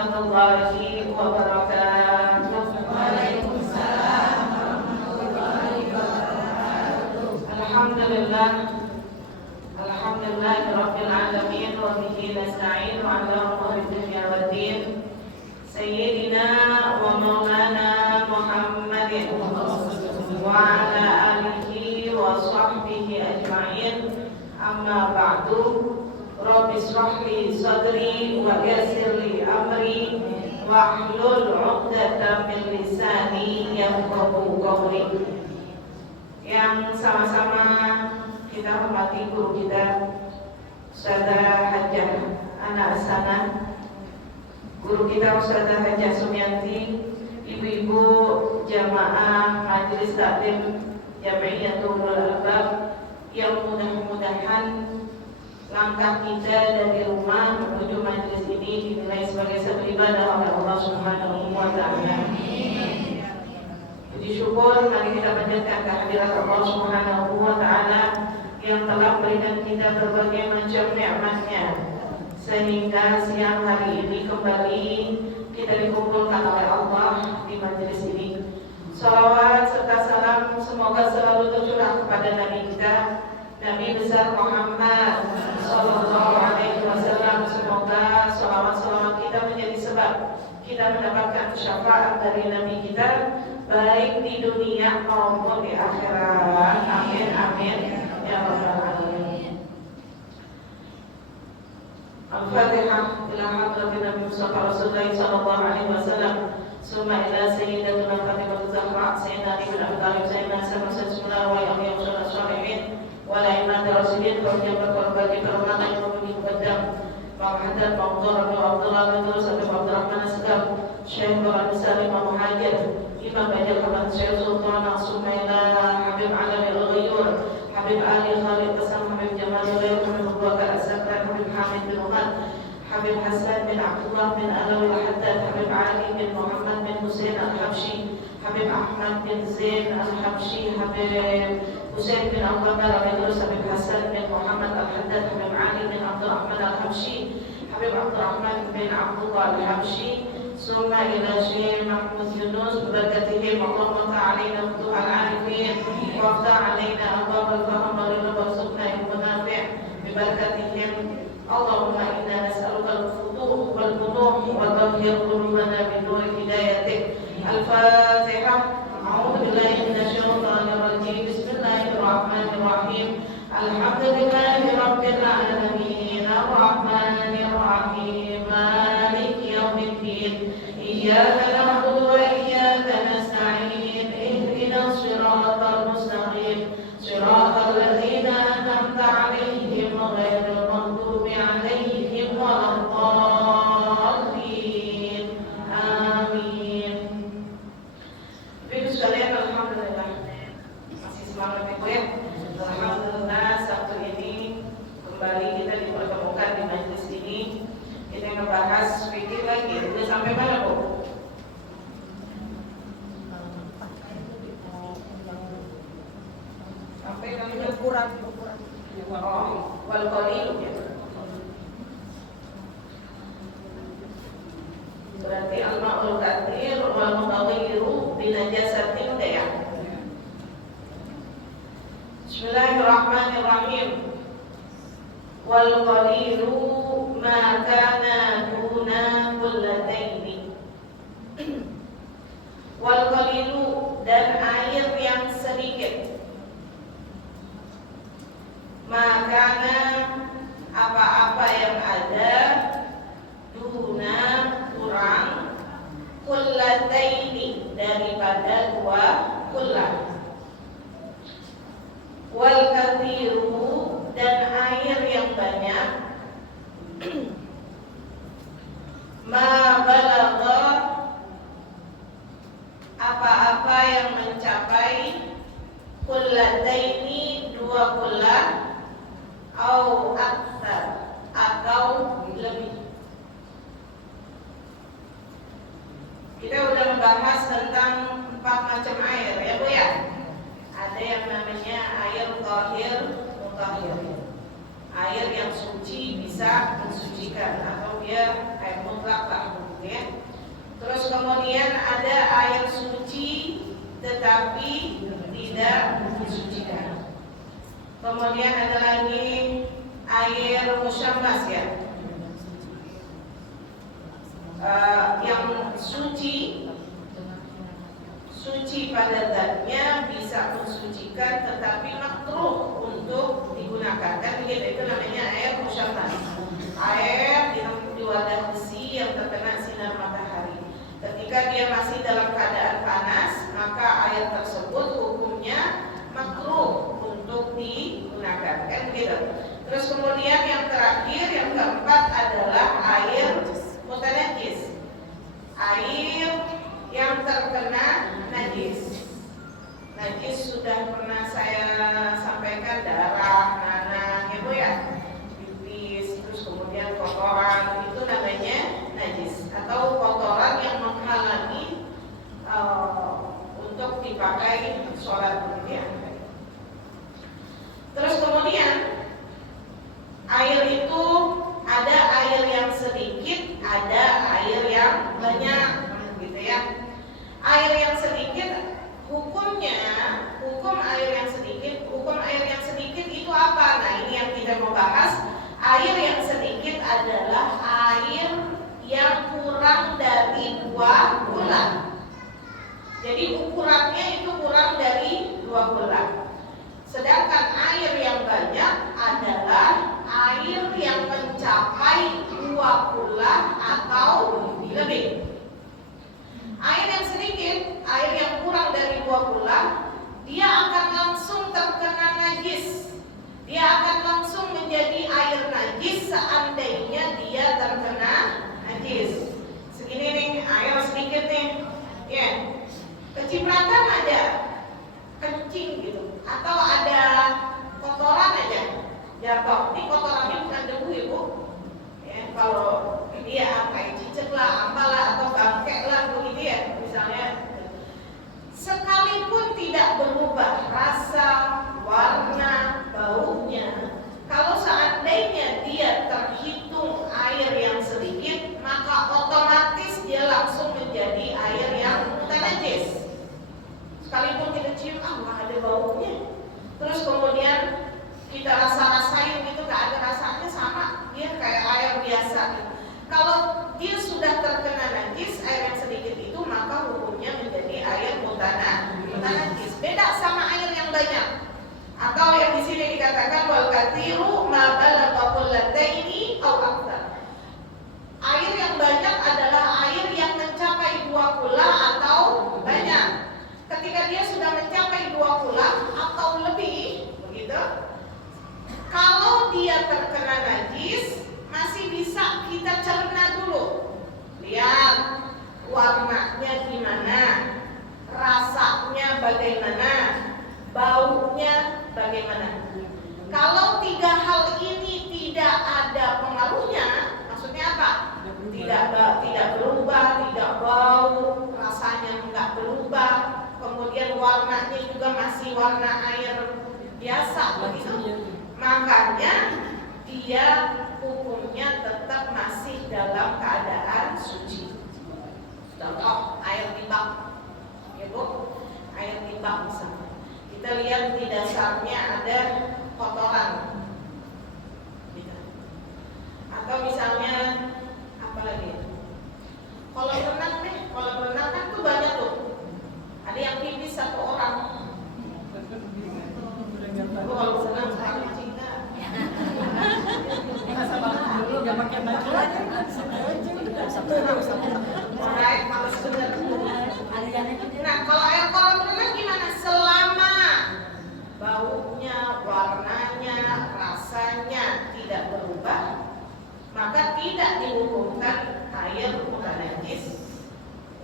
warahmatullahi wabarakatuh. Waalaikumsalam warahmatullahi wabarakatuh. Alhamdulillahirabbil alamin wa bihi nasta'in ala umuri dunya waddin. Sayyidina wa maulana Muhammadin wa ala alihi wa sahbihi ajma'in. Amma ba'du. Rabbi shrah li sadri wa yassir li amri wahlul 'uqdatam min lisani yafqahu qawli. Yang sama-sama kita hormati guru kita Ustazah Hajjah Ana Asana, guru kita Ustazah Hajjah Sumianti, ibu-ibu jamaah Majelis Taklim Jamiyatul Albab, yang mudah-mudahan langkah kita dari rumah menuju majelis ini dinilai sebagai satu ibadah oleh Allah Subhanahu wa taala. Puji syukur mari kita panjatkan kehadirat Allah Subhanahu wa taala yang telah memberikan kita berbagai macam nikmat-Nya sehingga siang hari ini kembali kita dikumpulkan oleh Allah di majelis ini. Salawat serta salam semoga selalu tercurah kepada Nabi kita, Nabi besar Muhammad Sallallahu Alaihi Wasallam. Semoga salawat-salawat kita menjadi sebab kita mendapatkan syafaat dari Nabi kita, baik di dunia maupun di akhirat. Amin amin ya rabbal alamin. Al-Fatihah ila hadratin Nabi Mustafa Rasulullah sallallahu alaihi wasallam. Summa ila sayyidatina Fatimah Zahra Sayyidina Ali bin Abi Thalib Sayyidina Hasan sallallahu alaihi wasallam wa la imam rasulin berjabat berbagi kehormatan yang memenuhi muqaddam Muhammad Abdullah bin Abdullah bin Abdul Rahman As-Segaf Syekh Muhammad Salim Muhajir Imam Bajal Ahmad Syekh Sultan Sumaila Habib Alam Al-Ghayyur Habib Ali Khalid Hasan Habib Jamal Habib Abu Bakar As-Sakran Habib Hamid bin Umar Habib Hasan bin Abdullah bin Alawi Al-Haddad Habib Ali bin Muhammad bin Hussein Al-Habshi Habib Ahmad bin Zain Al-Habshi Habib Husain bin Abu Bakar bin Habib Hasan bin Muhammad Al-Haddad Habib Ali bin Abdul Rahman Al-Habshi Habib Abdul Rahman bin Abdullah Al-Habshi. Summa ila Syekh Mahmud Yunus bebarakatihim Allahumma ta'alina futuh al-arifin wafta' alaina abwab al-faham warzuqna ilmu nafi' bebarakatihim Allahumma inna nas'aluka al-futuh wal-futuh wa tahhir qulubana bin nur hidayatik. Al-Fatihah. A'udzu billahi minasyaitonir rajim. Bismillahirrahmanirrahim. Alhamdulillahi rabbil alamin. Ar-Rahmanir Rahim. Maliki yaumiddin. Iyyaka na'budu wa iyyaka nasta'in. Ihdinas siratal mustaqim. Siratal ladzina an'amta 'alaihim ghairil maghdubi 'alaihim waladdallin. Amin. Ibu sekalian, alhamdulillah masih semangat ibu ya. Alhamdulillah Sabtu ini kembali kita dipertemukan di majelis ini. Kita ngebahas fikih lagi. Udah sampai mana Bu? Sampai kali kurang. Oh, wal qalil ya. Berarti al-ma'ul katsir wal mutaghayyiru bi najasatin ya. Bismillahirrahmanirrahim. Wal qalilu ma kana duna kullataini. Wal qalilu, dan air yang sedikit. Makana, apa-apa yang ada, duna, kurang, kullataini, daripada dua kullat. Wal kathiru, dan air yang banyak, ma balagha, apa-apa yang mencapai kullataini, dua kullat, au aktsar, atau lebih. Kita udah membahas tentang 4 macam air ya Bu ya. Ada yang namanya air tahir, mutahhir. Air yang suci bisa mensucikan, atau dia air mutlak lah ya. Terus kemudian ada air suci tetapi tidak disucikan. Kemudian ada lagi air musyammas ya, yang suci pada zatnya bisa mensucikan tetapi makruh untuk digunakan, kan begitu. Itu namanya air musyammas, air di wadah besi yang terkena sinar matahari. Ketika dia masih dalam keadaan panas, maka air tersebut hukumnya makruh untuk digunakan, kan begitu. Terus kemudian yang terakhir, yang keempat adalah air mutanajis, air yang terkena najis. Najis sudah pernah saya sampaikan, darah, nanah, ya Bu ya, pipis, terus kemudian kotoran, itu namanya najis atau kotoran yang menghalangi untuk dipakai sholat, begitu ya. Terus kemudian air itu ada air yang sedikit, ada air yang banyak, gitu ya. Air yang sedikit hukumnya, hukum air yang sedikit itu apa? Nah, ini yang kita mau bahas. Air yang sedikit adalah air yang kurang dari 2 bulan. Jadi ukurannya itu kurang dari 2 bulan. Sedangkan air yang banyak adalah air yang mencapai 2 bulan atau lebih. Air yang sedikit, air yang kurang dari 2 bulan, dia akan langsung terkena najis. Dia akan langsung menjadi air najis seandainya dia terkena najis. Segini nih, air sedikit nih, ya, kecipratan aja, kencing gitu, atau ada kotoran aja jatuh. Ini kotorannya bukan debu ibu, ya, kalau dia kayak cicak lah, apalah, atau bangkek lah, begitu ya, misalnya. Sekalipun tidak berubah rasa, warna, baunya, kalau seandainya dia terhitung air yang sedikit, maka otomatis dia langsung menjadi air yang najis. Sekalipun kita cium, nggak ada baunya, terus kemudian kita rasain gitu, nggak ada rasanya, sama dia kayak air biasa gitu. Kalau dia sudah terkena najis, air yang sedikit itu, maka hukumnya menjadi air mutanajis. Beda sama air yang banyak. Atau yang di sini dikatakan wal katsiru ma balagha qullataini aw aktsar. Air yang banyak adalah air yang mencapai 2 kula atau banyak. Ketika dia sudah mencapai 2 kula atau lebih, begitu. Kalau dia terkena najis, masih bisa kita cerna dulu. Lihat warnanya gimana, rasanya bagaimana, baunya bagaimana. Kalau 3 hal ini tidak ada pengaruhnya, maksudnya apa? Tidak berubah, tidak bau, rasanya enggak berubah, kemudian warnanya juga masih warna air biasa, begitu. Makanya dia hukumnya tetap masih dalam keadaan suci. Contoh air timbang, ya Bu, air timbang misalnya. Kita lihat di dasarnya ada kotoran, gitu. Atau misalnya apa lagi? Kolam renang nih, kolam renang kan tuh banyak tuh. Ada yang pipis 1 orang. Bu kalau senang saya kucing nggak? Gak pakai baju aja. Alright, males bener. Nah, kalau air kolam renang gimana? Selama baunya, warnanya, rasanya tidak berubah, maka tidak dihukumkan air mutanajis,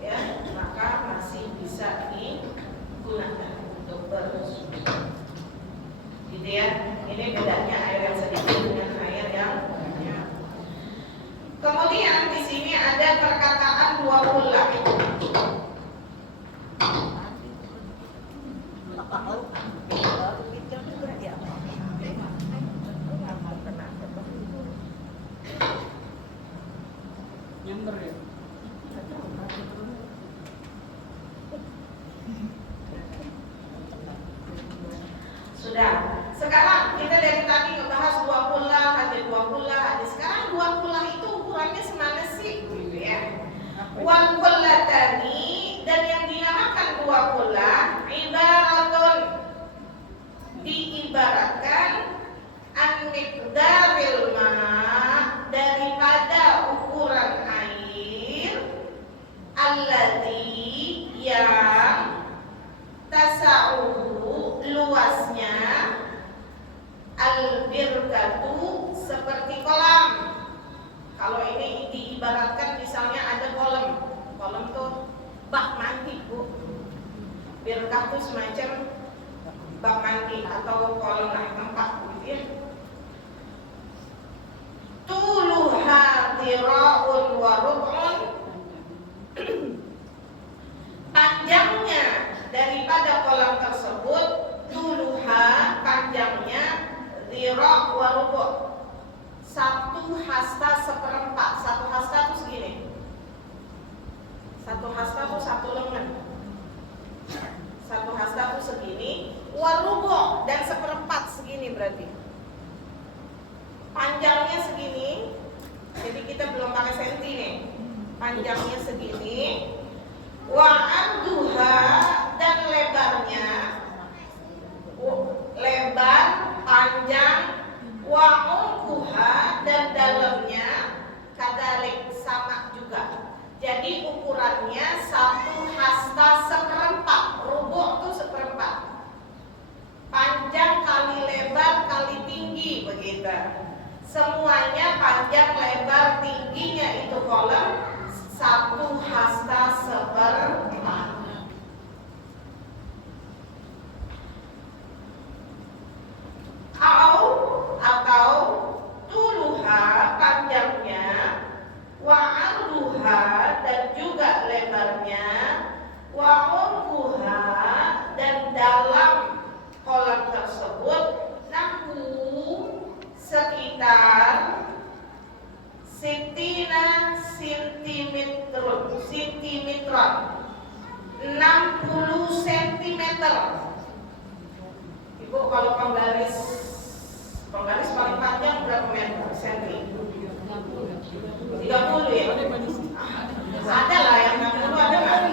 ya, maka masih bisa digunakan untuk bersuci. Gitu ya. Ini bedanya air yang sedikit dengan air yang banyak. Kemudian di sini ada perkataan 2 bulan. Nyamber ya. Sudah. Sekarang kita dari tadi ngebahas 20 hadis. Sekarang 20 itu ukurannya semana sih? Gitu ya. Wal kullatani, dan yang dinamakan 20 ibaratun, diibaratkan an miqdaril ma, daripada ukuran air, alladzi, yang tasa'uhu, luasnya, al-birkatu, seperti kolam. Kalau ini diibaratkan misalnya ada kolam tuh bak mandi, Bu. Birkah tuh semacam bak mandi atau kolam tempat gitu ya. Tuluha dira'un wa rub'un, panjangnya daripada kolam tersebut, tuluha, panjangnya, dhira' wa rubu', 1 hasta seperempat. 1 hasta itu segini. 1 hasta itu 1 lengan. 1 hasta itu segini, wa rubu', dan seperempat segini berarti. Panjangnya segini. Jadi kita belum pakai senti nih. Panjangnya segini. Wa arduha, dan lebarnya, lebar, panjang, wa umquha, dan dalamnya kadalik, sama juga. Jadi ukurannya 1 hasta seperempat. Rubu' itu seperempat. Panjang kali lebar kali tinggi, begitu. Semuanya panjang, lebar, tingginya itu kolam 1 hasta seperempat. Atau tuluha, panjangnya, wa arduha, dan juga lebarnya, wa umquha, dan dalam kolam tersebut, nahu, sekitar sitina sentimetron, 60 cm. Ibu kalau penggaris paling panjang berapa meter? Senti? 30 ya? Ada lah yang 60, ada nggak?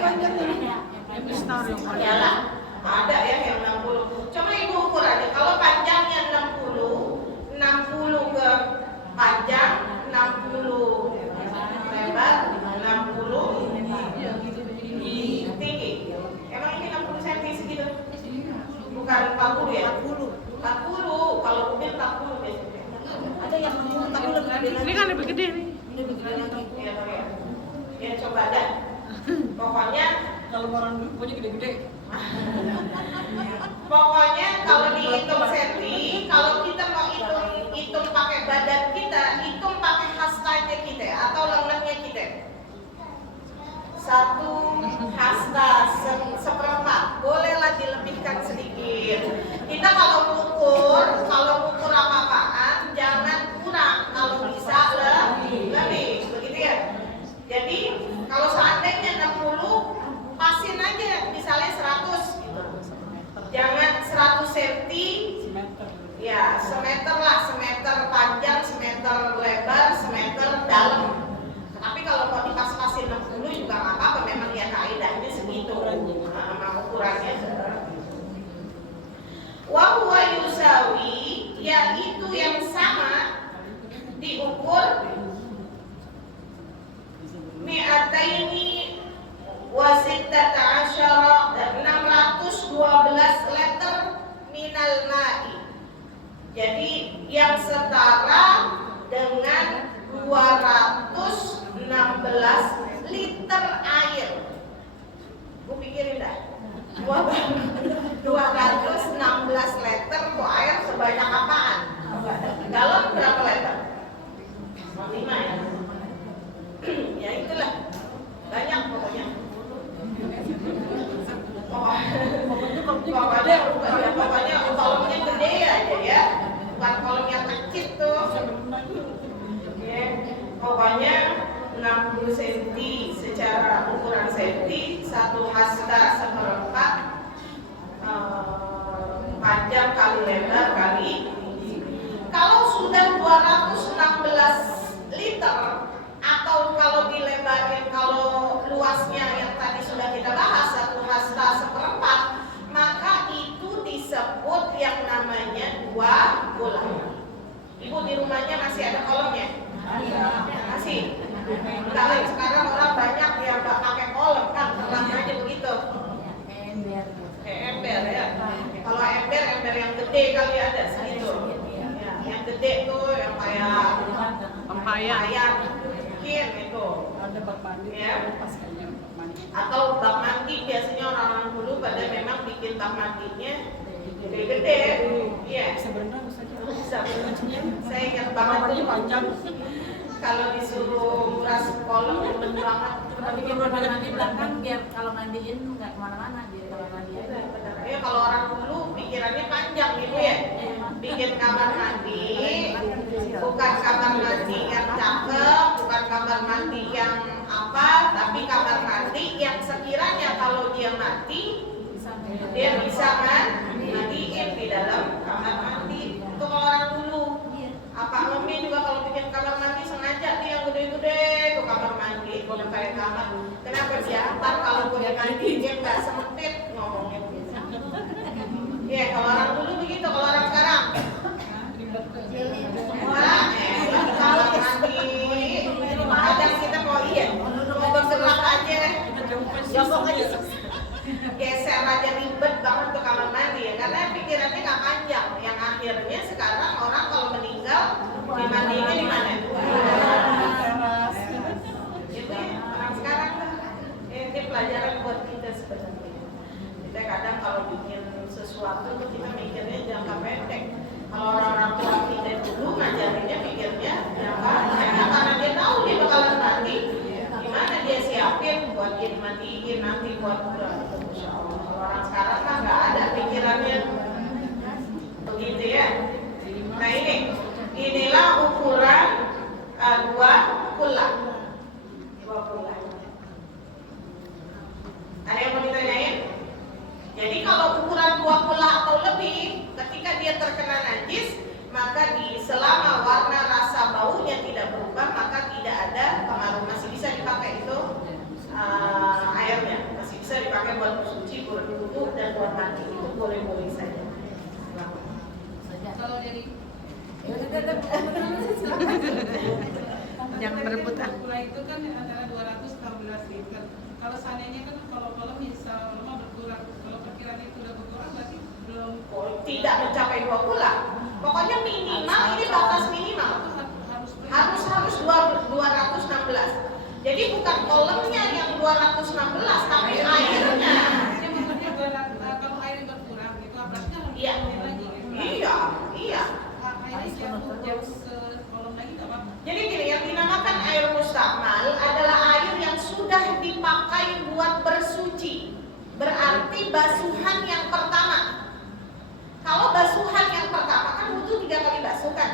Ya lah, ada ya yang 60. Coba ibu ukur aja. Kalau panjangnya 60 ke panjang, 60 lebar, 60 tinggi. Emang ini 60 cm segitu? Bukan 40 ya? 40. Kalau mobil 40 biasanya. Ada yang 40 lebih gede. Ini kan lebih gede nih. Lebih gede lagi. Ya coba dah. Pokoknya Kalau orang dulu punya gede-gede. Pokoknya kalau dihitung senti, kalau kita mau hitung pakai badan kita, hitung pakai hastanya kita atau lengannya kita. 1 hasta seperempat, bolehlah dilebihkan sedikit. Kita kalau mengukur apa-apaan jangan kurang, kalau bisa lebih, begitu ya. Jadi kalau seandainya 60, pasin aja misalnya 100 gitu. Jangan 100 cm, ya semeter lah, semeter panjang, semeter lebar, semeter dalam. Tapi kalau mau dipas-pasin 60 juga nggak apa-apa, memang ya kaidahnya segitu, ukurannya. Wa huwa yusawi, yaitu yang sama diukur mi'ataini wa sittata asyara, 612 liter minal ma'i. Jadi yang setara dengan 216 liter air. Gue pikirin dah, 216 liter tuh air sebanyak apaan? Galon berapa liter? 5 ya? Ya itulah, banyak pokoknya. Pokoknya kolomnya gede aja ya, bukan kolomnya kecil tuh. Pokoknya 60 cm secara cm, 1 hasta seperempat, panjang kali lebar kali. Kalau sudah 216 liter atau kalau dilebarin, kalau luasnya yang tadi sudah kita bahas 1 hasta seperempat, maka itu disebut yang namanya 2 bola. Ibu di rumahnya masih ada kolomnya? Masih. Kalau sekarang orang banyak yang nggak pakai kolom kan, terang aja begitu. Ember ya. Kalau ember yang gede kali ada segitu. Ya, yang gede tuh yang kayak Pampayan. mungkin itu. Ada bak mandi. Ya. Pas kayaknya bak mandi. Atau bak mandi, biasanya orang dulu pada memang bikin bak mandinya gede-gede. Iya. Bisa berenang saja. Bisa. Saya ingat banget Kamarnya panjang. kalau disuruh nguras kolom demen banget. Kita bikin kamar mandi belakang biar kalau mandiin nggak kemana-mana, biar kamar mandi aja. Ya kalau orang dulu pikirannya panjang gitu ya. Bikin kamar mandi, bukan kamar mandi yang cakep, bukan kamar mandi yang apa, tapi kamar mandi yang sekiranya kalau dia mati, dia bisa mandiin di dalam kamar mandi. Itu kalau orang dulu. Apa Mami juga kalau bikin kamar mandi sengaja dia yang gede-gede tuh kamar mandi, kalau kayak kamar. Kenapa diantar kalau boleh mandi dia nggak sempit ngomongnya. Iya, kalau orang dulu begitu, kalau orang sekarang semua kamar mandi. Kadang kita mau mau bergerak aja, jongkok aja, geser aja ribet banget tuh kamar mandi ya, karena pikirannya nggak panjang. Yang akhirnya sekarang orang kalau meninggal dimandiinnya di mana? Itu ya, orang sekarang ini pelajaran buat kita sebenarnya. Kita kadang kalau bikin sesuatu tuh kita mikirnya jangka pendek. Kalau orang-orang tua kita dulu ngajarinnya mikirnya jangka pendek, karena dia tahu dia bakalan mati. Gimana dia siapin buat dia dimandiin nanti buat Insya Allah. Kalau orang sekarang kan nggak ada pikirannya begitu ya. Nah inilah ukuran 2 kula. 2 kula. Ada yang mau ditanyain? Jadi kalau ukuran 2 kula atau lebih, ketika dia terkena najis, maka selama warna rasa baunya tidak berubah, maka tidak ada pengaruh. Masih bisa dipakai itu airnya, masih bisa dipakai buat bersuci, buat wudhu dan buat mandi, itu boleh-boleh saja. Kalau dari Jangan berebut ah. Gula itu kan antara 216 liter. Kalau seandainya kan kalau misal lama berkurang, kalau perkiraan itu udah berkurang berarti belum. Tidak mencapai 2 kula. Pokoknya minimal ini batas minimal. Harus 216. Jadi bukan kolemnya yang 216 tapi airnya. Jadi maksudnya kalau airnya berkurang itu abrasnya harus Iya. lagi. Iya. Airnya jauh ke kolom lagi nggak apa-apa. Jadi gini, yang dinamakan air mustakmal adalah air yang sudah dipakai buat bersuci. Berarti basuhan yang pertama. Kalau basuhan yang pertama kan butuh 3 kali basuh kan.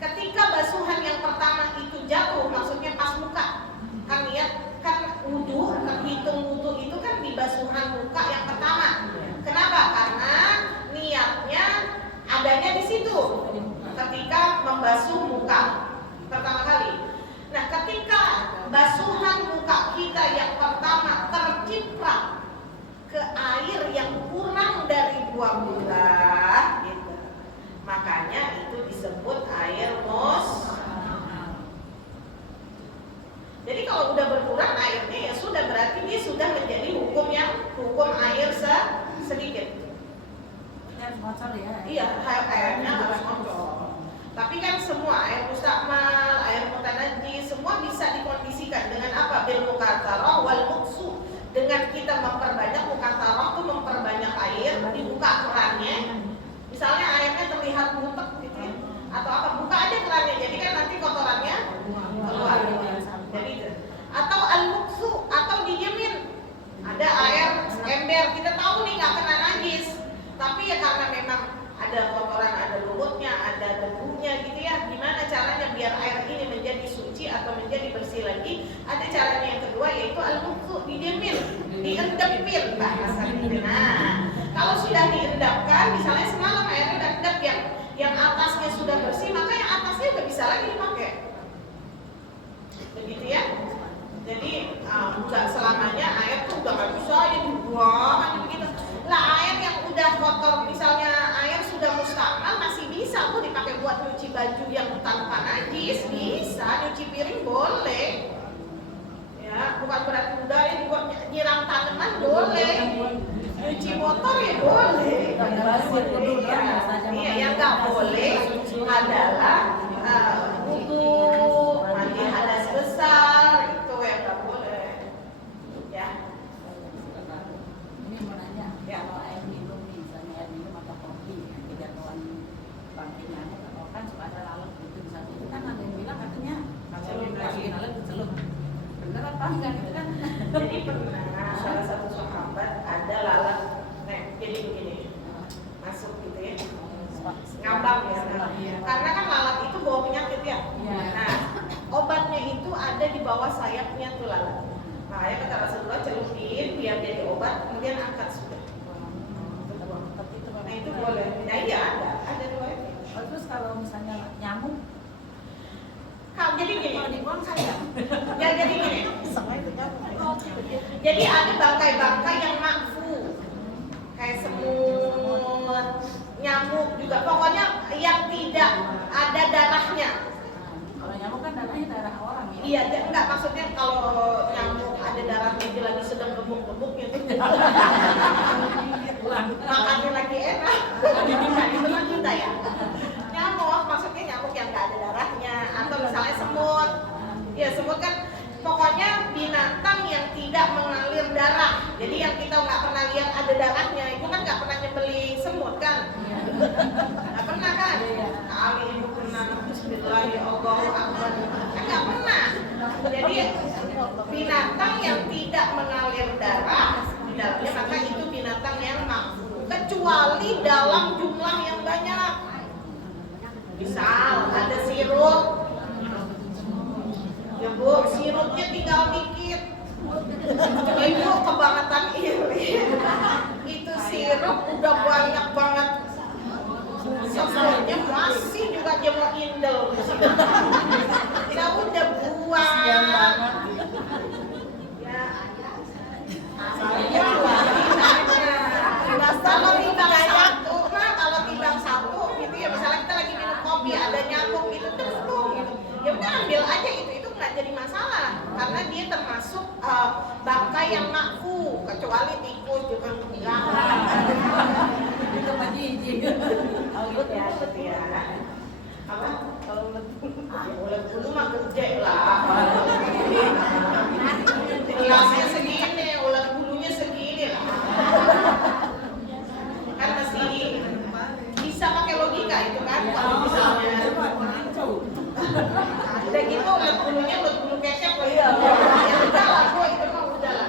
Ketika basuhan yang pertama itu jatuh, maksudnya pas muka. Kan lihat, kan wudhu, terhitung wudhu itu kan di basuhan muka yang pertama. Kenapa? Karena niatnya adanya di situ. Ketika membasuh muka pertama kali. Nah, ketika basuhan muka kita yang pertama terciprat ke air yang kurang dari 2 bulan gitu. Makanya itu disebut air mustakmal. Jadi kalau udah berkurang airnya ya sudah, berarti dia sudah menjadi hukum air sedikit. harus bocor ya. Iya, airnya harus kontrol. Tapi kan semua air mustakmal, air mutanajjis, semua bisa dikondisikan dengan apa? Bil muqatarah wal muqsu. Dengan kita memperbanyak muqatarah, itu memperbanyak air, dibuka kerannya. Misalnya airnya terlihat butek gitu ya. Atau apa? Buka aja kerannya. Jadi kan nanti kotorannya keluar. Jadi itu. Atau al-muqsu, atau didiemin. Ada air ember, kita tahu nih nggak kena najis. Tapi ya karena memang ada kotoran, ada lumutnya, ada debunya gitu ya. Gimana caranya biar air diendapin bahasanya. Nah, kalau sudah diendapkan, misalnya semalam airnya udah endap yang atasnya sudah bersih, maka yang atasnya udah bisa lagi dipakai. Begitu ya. Jadi nggak selamanya air tuh udah nggak bisa dibuang aja begitu. Lah air yang udah kotor, misalnya air sudah mustamal masih bisa tuh dipakai buat nyuci baju yang tanpa najis, bisa nyuci piring boleh. Ya, bukan berarti udah ya dibuat nyiram tanaman boleh. Nyuci motor ya boleh. Iya, yang nggak boleh adalah wudu, mandi hadas besar, itu yang nggak boleh. Ya. Ini mau nanya, Ya. kalau air minum nih, misalnya air minum atau kopi, yang kejatuhan bangkainya atau kan suka ada lalat gitu di satu, itu kan ada yang bilang katanya kalau masukin lalat dicelup. Bener apa enggak gitu kan? Jadi pernah salah satu sahabat ada lalat, jadi begini, masuk gitu ya, ngambang ya. Karena kan lalat itu bawa penyakit ya. Iya. Nah, obatnya itu ada di bawah sayapnya tuh lalat. Makanya kata Rasulullah celupin biar jadi obat, kemudian angkat sudah. Nah itu boleh. Nah iya ada riwayatnya. Oh, terus kalau misalnya nyamuk, Jadi gini, kalau dibuang sayang. ya jadi gini. Sama itu nyamuk. Jadi ada bangkai-bangkai yang makfu, kayak semut, nyamuk juga. Pokoknya yang tidak ada darahnya. Kalau nyamuk kan darahnya darah orang ya. Iya, enggak maksudnya kalau nyamuk ada darahnya dia lagi sedang gebuk-gebuk gitu. Makannya lagi enak. Itu kan kita ya. Nyamuk maksudnya nyamuk yang enggak ada darahnya atau misalnya semut. Ya semut kan pokoknya binatang yang tidak mengalir darah. Jadi yang kita nggak pernah lihat ada darahnya, itu kan nggak pernah nyembeli semut kan? Nggak pernah kan? Kali ibu pernah Bismillahirrahmanirrahim. Kan nggak pernah. Jadi binatang yang tidak mengalir darah di dalamnya maka itu binatang yang makruh, kecuali dalam jumlah yang banyak. Misal ada sirup. Ya bu, sirupnya tinggal dikit. Ibu kebangetan iri. Itu sirup udah banyak banget. Semutnya masih juga dia mau indel. Ya udah buang. Ya, kalau timbang satu, kalau timbang satu gitu ya, misalnya kita lagi minum kopi ada nyamuk gitu terus gitu. Ya udah ambil aja itu nggak jadi masalah karena dia termasuk bangkai yang makfu, kecuali tikus juga enggak. Itu pasti izin. Oh gitu ya, gitu ya. Apa? Kalau ulet bulu mah gede lah. Gelasnya segini, ulet bulunya segini lah. Kan mesti bisa pakai logika itu kan kalau misalnya. Udah gitu ulet bulunya ulet bulu kecap lah ya. Ya udah lah, gua itu mah udah lah.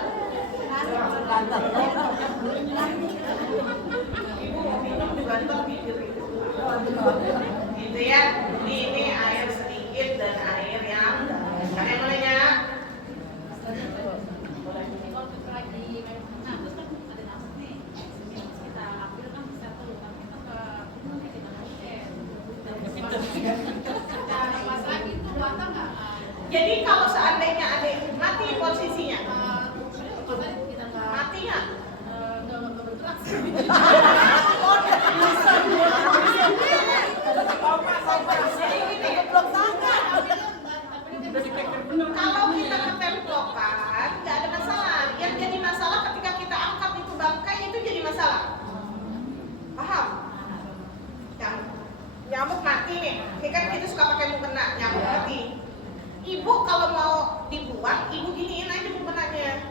Ibu mau minum juga ntar pikir itu. Gitu ya. Ini air sedikit dan air yang kalian bolehnya. Jadi kalau seandainya ada yang mati posisinya, mati nggak? Kalau kita ketemplokan, nggak ada masalah. Yang jadi masalah ketika kita angkat itu bangkai itu jadi masalah. Paham? Nyamuk mati nih. Ini kan kita suka pakai mukena nyamuk mati. Ibu kalau mau dibuang, ibu giniin aja mukenanya.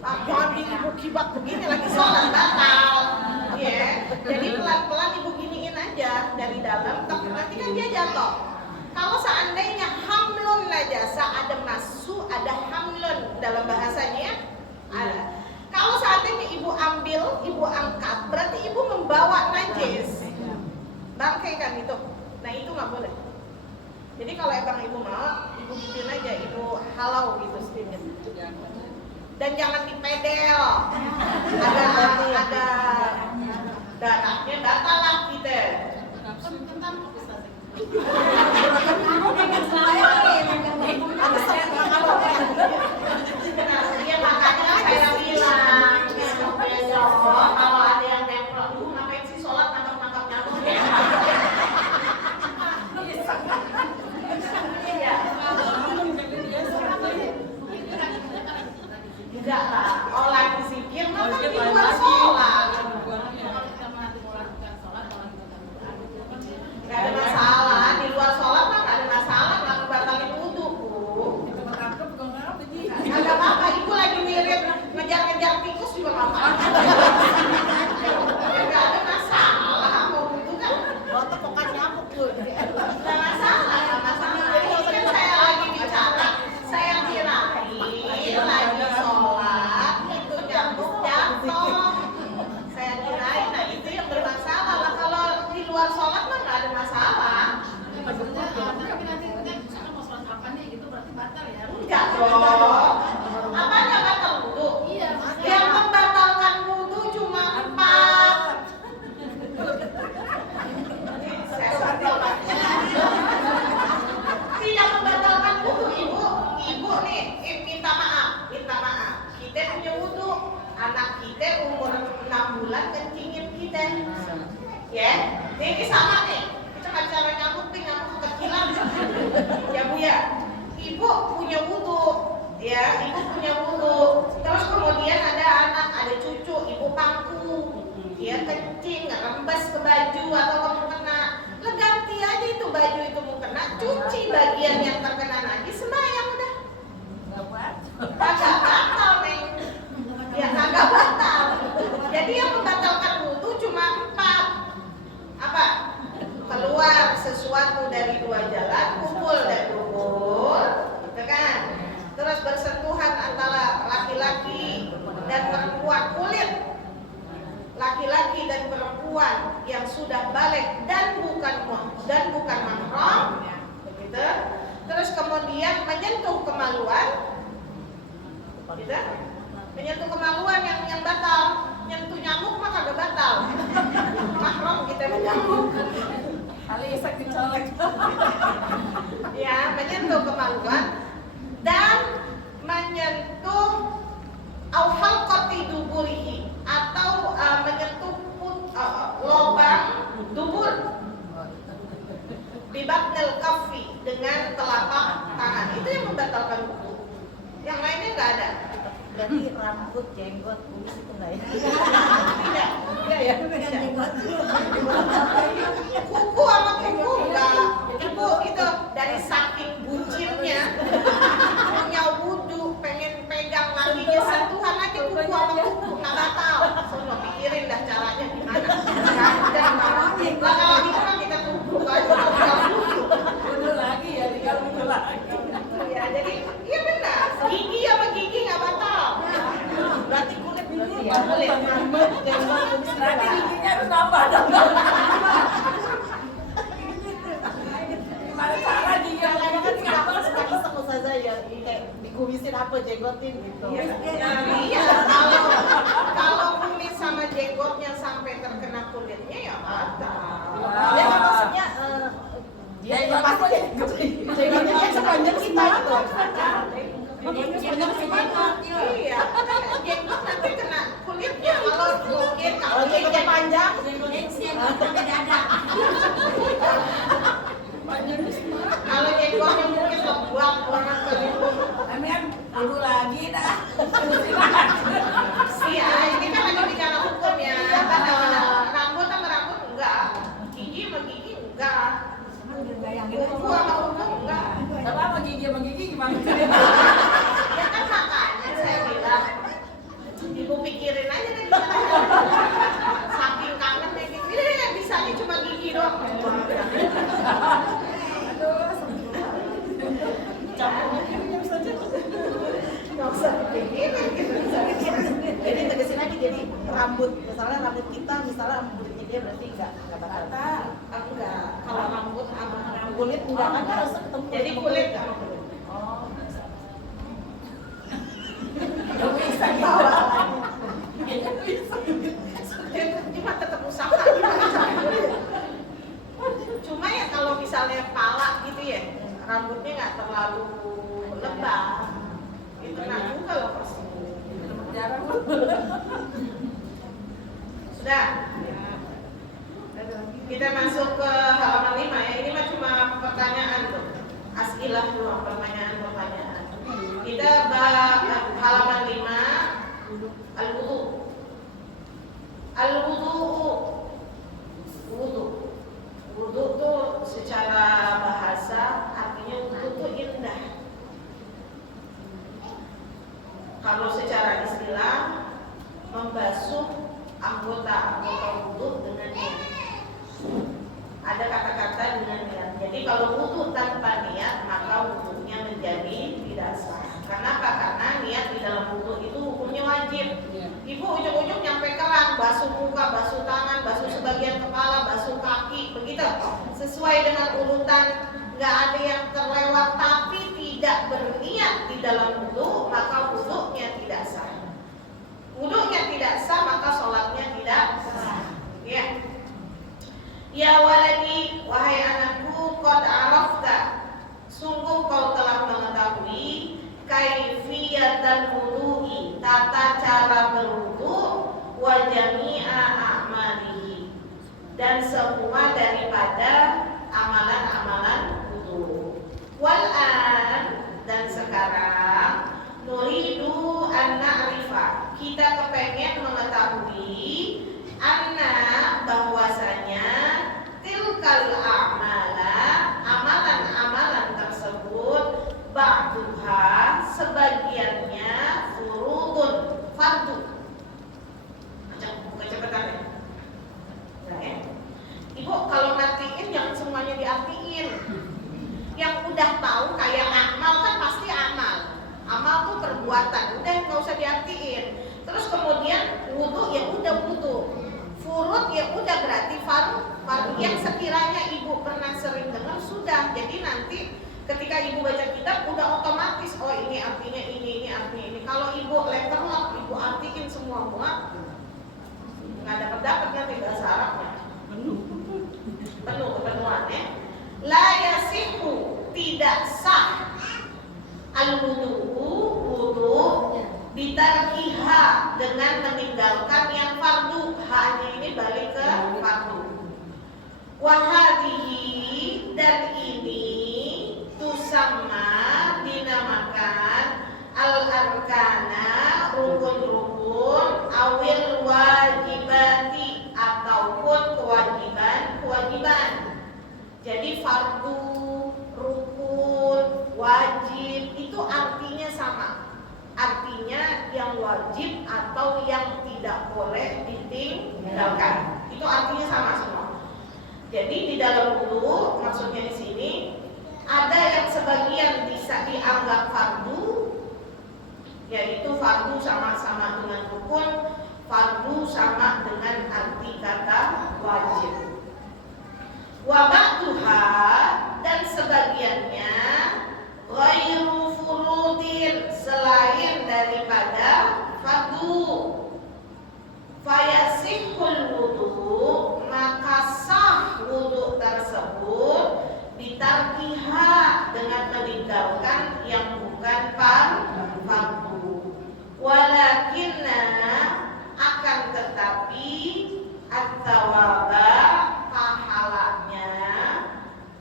Jangan ibu kibat begini lagi sholat batal. Ya, jadi pelan-pelan ibu giniin aja dari dalam. Tapi nanti kan dia jatuh. Kalau seandainya hamlun najasa, ada masu, ada hamlun dalam bahasanya ada. Kalau seandainya ibu ambil, ibu angkat, berarti ibu membawa najis. Bangkai kan itu. Nah itu nggak boleh. Jadi kalau emang ibu mau, ibu gituin aja, ibu halau gitu sedikit. dan jangan dipedel. Ada darahnya batal kita. Kentang bisa Ya makanya saya bilang besok kalau ada yang nempel, ngapain sih sholat nangkap nyamuk ya? Iya. Enggak lah, oh lagi zikir mah kan di luar sholat. Gak ada masalah, di luar sholat mah gak ada masalah, gak ngebatalin wudhu, Bu. Gak apa-apa, ibu lagi mirip ngejar-ngejar tikus juga gak apa-apa. Gak ada masalah, mau wudhu kan. Otak pokan nyamuk tuh. Gak masalah, gak masalah. Jadi kan saya lagi bicara, saya kirain lagi sholat, itu nyamuk jatuh. Saya kirain, nah itu yang bermasalah lah. Kalau di luar sholat mah gak ada masalah. Tapi nanti misalkan mau sholat kapan gitu berarti batal ya? Enggak dong. Apanya batal wudhu? Iya. Yang membatalkan wudhu cuma 4. Saya sebel banget. Tidak membatalkan wudhu, ibu. Ibu nih, minta maaf. Kita punya wudhu. Anak kita umur 6 bulan kencingin kita. Ya, ini sama nih. Kita nggak bisa nyamuk kekecilan. Ya Bu ya. Ibu punya wudhu, ya, ibu punya wudhu. Terus kemudian ada anak, ada cucu, ibu pangku, dia kencing, rembes ke baju atau kamu kena, lah ganti aja itu baju itu mau kena, cuci bagian yang terkena najis, sembahyang udah. Kagak batal, Neng. Ya kagak batal. Jadi yang membatalkan wudhu cuma 4. Apa? Keluar sesuatu dari 2 jalan, kumpul dan kumpul, gitu kan? Terus bersentuhan antara laki-laki dan perempuan, kulit laki-laki dan perempuan yang sudah balik dan bukan mahram, begitu. Terus kemudian menyentuh kemaluan, gitu. Menyentuh kemaluan yang batal, nyentuh nyamuk mah kagak batal. Mahram kita menyamuk. Kali isak dicolek. Ya, menyentuh kemaluan dan menyentuh halqati duburihi atau menyentuh lubang dubur di batnil kaffi dengan telapak tangan. Itu yang membatalkan wudhu. Yang lainnya nggak ada. Berarti rambut, jenggot, kumis itu enggak ya? Tidak. Iya ya, jenggot. Kuku sama kuku enggak. Ibu itu dari saking bucinnya punya wudhu, pengen pegang lakinya sentuhan aja kuku sama kuku nggak batal. Sono pikirin dah caranya gimana. Lah kalau gitu kan kita tubruk aja. Wudhu lagi ya, tinggal wudhu lagi. Ya jadi iya benar. Gigi sama gigi nggak batal. Berarti kulit dulu Ya kulit. berarti giginya harus nambah dong. Gimana cara gigi yang lain kan suka iseng ustazah ya, kayak dikumisin apa jenggotin gitu. Iya, kalau kumis sama jenggotnya sampai terkena kulitnya ya batal. Ya maksudnya dia ya pasti jenggotnya kan sepanjang kita gitu. Iya, kan jenggot nanti kena kulitnya kalau mungkin Kalau jenggotnya panjang, kalau jenggotnya mungkin lebuang banget kali. Amin, dulu lagi dah. Iya, ini kan lagi bicara hukum ya. Kan rambut sama rambut enggak, gigi sama gigi enggak, kuku sama kuku enggak. Tapi apa gigi sama gigi gimana? Ya kan makanya saya bilang, ibu pikirin aja deh gimana. Saking kangen nih, ini bisanya cuma gigi doang. Nggak usah dipikirin gitu. Jadi tegesin lagi, jadi rambut, misalnya rambut kita, misalnya rambutnya dia berarti enggak batal. Enggak, kalau rambut sama Kulit enggak kan harus ketemu. jadi kulit Oh. Sudah. Kita masuk ke halaman 5 ya. Ini mah cuma pertanyaan tuh. As'ilah doang, pertanyaan-pertanyaan. Kita halaman 5 al-wudu. Wudu tuh secara bahasa artinya wudu tuh indah. Kalau secara istilah membasuh anggota wudu dengan niat. Ada kata-kata dengan niat. Jadi kalau wudu tanpa niat maka wudunya menjadi tidak sah. Kenapa? Karena niat di dalam wudu itu hukumnya wajib. Ibu ujuk-ujuk nyampe keran, basuh muka, basuh tangan, basuh sebagian kepala, basuh kaki, begitu. Sesuai dengan urutan, nggak ada yang terlewat. Tapi tidak berniat di dalam wudu maka wudunya tidak sah. Wudunya tidak sah maka sholatnya tidak sah. Ya. Ya waladi, wahai anakku, qad arafta, sungguh kau telah mengetahui kaifiyatan wudu'i, tata cara berwudu, wa jami'a a'malihi, dan semua daripada amalan-amalan wudu. Wal'an, dan sekarang nuridu an na'rifa, kita kepengen mengetahui anna, bahwasanya tilkal a'mala, amalan-amalan tersebut, ba'duha, sebagiannya furudun, fardu. Buka cepetan ya. Nah, ya. Ibu kalau ngertiin jangan semuanya diartiin. Yang udah tahu kayak amal kan pasti amal. Amal tuh perbuatan, udah nggak usah diartiin. Terus kemudian wudu ya udah wudu. Furud ya udah berarti fardu yang sekiranya ibu pernah sering dengar sudah. Jadi nanti ketika ibu baca kitab udah otomatis, oh ini artinya ini artinya ini. Kalau ibu letterlock, ibu artiin semua nggak dapat nanti bahasa Arabnya penuh kepenuhannya. La yasihu, tidak sah al-wudu bitarkiha, dengan meninggalkan yang fardu. Hanya ini balik ke fardu. Wahadihi, dan ini tusamma, dinamakan al-arkana, rukun-rukun, awil wajibati, ataupun kewajiban. Jadi fardu, rukun, wajib itu artinya sama. Artinya yang wajib atau yang tidak boleh ditinggalkan. Itu artinya sama semua. Jadi di dalam wudu, maksudnya di sini ada yang sebagian bisa dianggap fardu, yaitu fardu sama-sama dengan rukun, fardu sama dengan arti kata wajib. Wa ba'duha, dan sebagiannya ghairu furudin, selain daripada fardu. Fayasihul wudu, maka sah wudu tersebut bitarkiha, dengan meninggalkan yang bukan fardu. Walakinna, akan tetapi at-thawaba, pahalanya,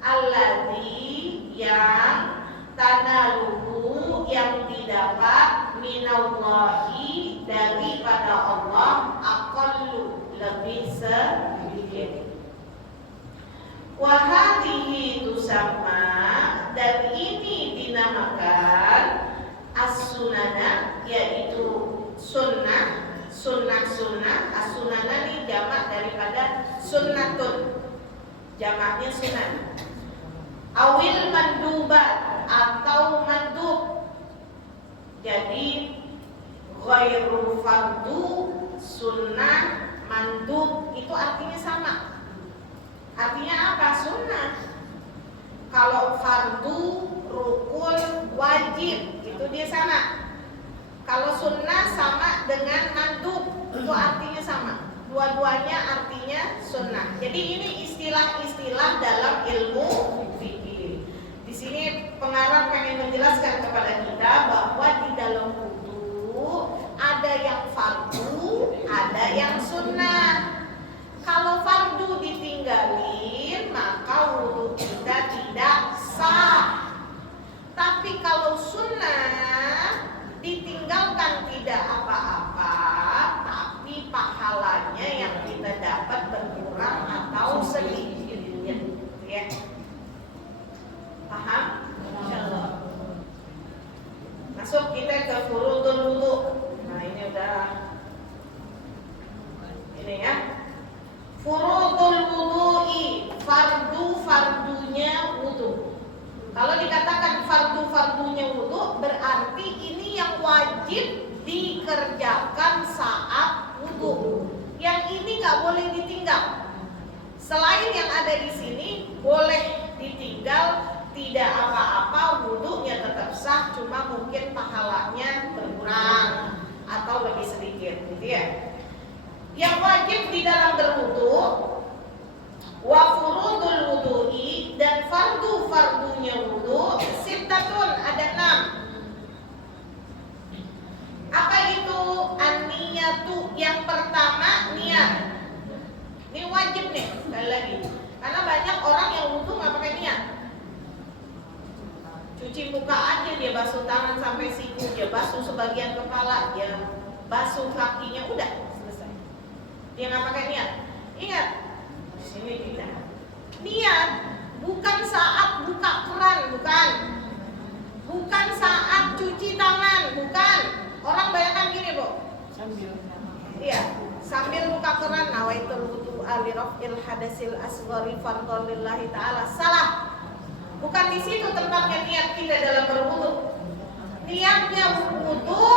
alladzi, yang tanaluhu, yang didapat, minallahi, daripada Allah, aqallu, lebih sedikit. Wahadihi tusamma, dan ini dinamakan as-sunana, yaitu sunnah. As-sunana ini jamak daripada sunnatun, jamaknya sunnah. Awil mandubat, atau mandub. Jadi ghairu fardu, sunnah, mandub itu artinya sama. Artinya apa? Sunnah. Kalau fardu, rukun, wajib, itu dia sama. Kalau sunnah sama dengan mandub, itu artinya sama. Dua-duanya artinya sunnah. Jadi ini istilah-istilah dalam ilmu fikih. Di sini pengarang pengen menjelaskan kepada kita bahwa di dalam wudu ada yang fardu, ada yang sunnah. ke furudul wudu. Nah, ini udah ini ya. Furudul wudu'i, fardunya wudu. Kalau dikatakan fardunya wudu, berarti ini yang wajib dikerjakan saat wudu. Yang ini nggak boleh ditinggal. Selain yang ada di sini boleh ditinggal, tidak apa-apa, wudunya tetap sah, cuma mungkin pahalanya berkurang atau lebih sedikit, gitu ya. Yang wajib di dalam berwudu, wa furudul wudu'i, dan fardunya wudu, sittatun, ada 6. Apa itu? An-niyatu, yang pertama niat. Ini wajib nih, sekali lagi. Karena banyak orang yang wudu nggak pakai niat. Cuci muka aja, dia basuh tangan sampai siku, dia basuh sebagian kepala, dia basuh kakinya, udah selesai. Dia nggak pakai niat. Ingat, di sini tidak. Niat bukan saat buka keran, bukan. Bukan saat cuci tangan, bukan. Orang bayangkan gini, Bu. Sambil. Iya, sambil buka keran, nawaitul wudu'a li raf'il hadasil asghari fardhan lillahi ta'ala. Salah. Bukan di situ tempatnya niat kita dalam berwudu. Niatnya wudu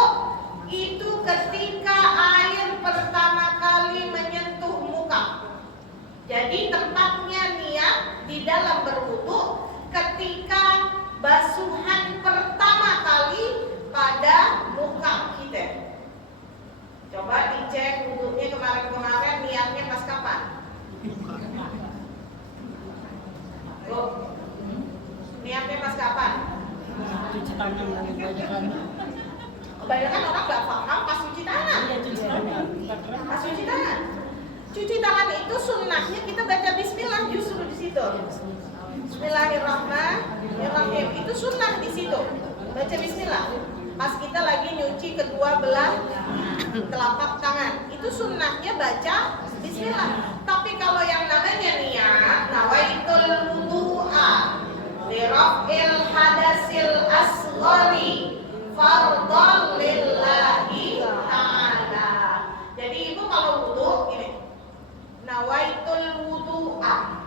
itu ketika air pertama kali menyentuh muka. Jadi tempatnya niat di dalam berwudu ketika basuhan pertama kali pada muka kita. Coba dicek wudunya kemarin-kemarin, niatnya pas kapan? Tuh. Niatnya pas kapan? Cuci tangan lagi kebanyakan. Kebanyakan orang nggak paham pas cuci tangan. Iya, cuci tangan. Pas cuci tangan. Cuci tangan itu sunnahnya kita baca bismillah justru di situ. Bismillahirrahmanirrahim. Itu sunnah di situ. Baca bismillah. Pas kita lagi nyuci kedua belah telapak tangan, itu sunnahnya baca bismillah. Tapi kalau yang namanya niat, nawaitul wudu'a li raf'il hadasil asghari fardhan lillahi ta'ala. Jadi ibu kalau wudu gini, nawaitul wudu'a.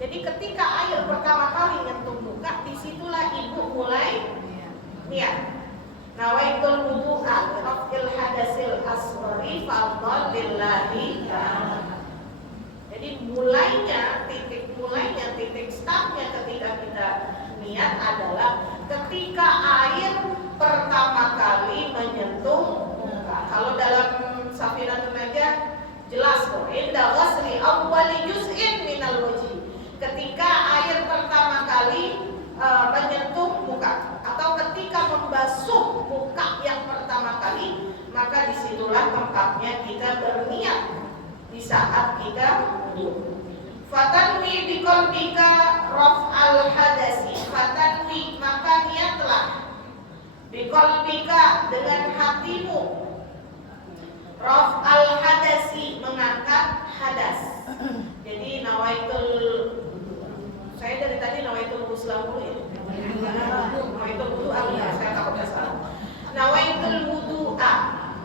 Jadi ketika air pertama kali nyentuh muka, disitulah ibu mulai niat. Nawaitul wudu'a li raf'il hadasil asghari fardhan lillahi ta'ala. Jadi titik startnya ketika kita niat adalah ketika air pertama kali menyentuh muka. Kalau dalam Safinatun Najah jelas kok, inda ghasli awwali juz'in minal wajhi. Ketika air pertama kali menyentuh muka atau ketika membasuh muka yang pertama kali, maka disitulah tempatnya kita berniat di saat kita wudu. Fatanwi biqalbika raf'al hadasi. Fatanwi, maka niatlah biqalbika, dengan hatimu, raf'al hadasi, mengangkat hadas. Jadi nawaitul, saya dari tadi nawaitul ghusla dulu ya. Nawaitul wudu'a, saya takut salah. Nawaitul wudu'a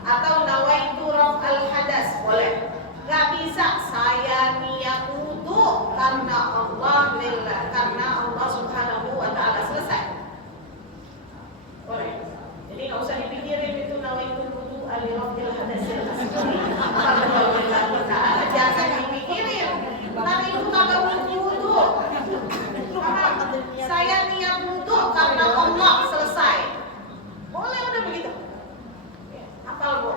atau nawaitu raf'al hadas, boleh. Gak bisa saya niat wudu karena Allah lillah, karena Allah subhanahu wa ta'ala, selesai. Boleh. Jadi gak usah dipikirin itu nawaitu wudu li raf'il hadasil asghari fardhan lillahi ta'ala, jangan dipikirin. Nanti ibu kagak wudu. Saya niat wudu karena Allah, selesai. Boleh udah begitu. Hafal Bu.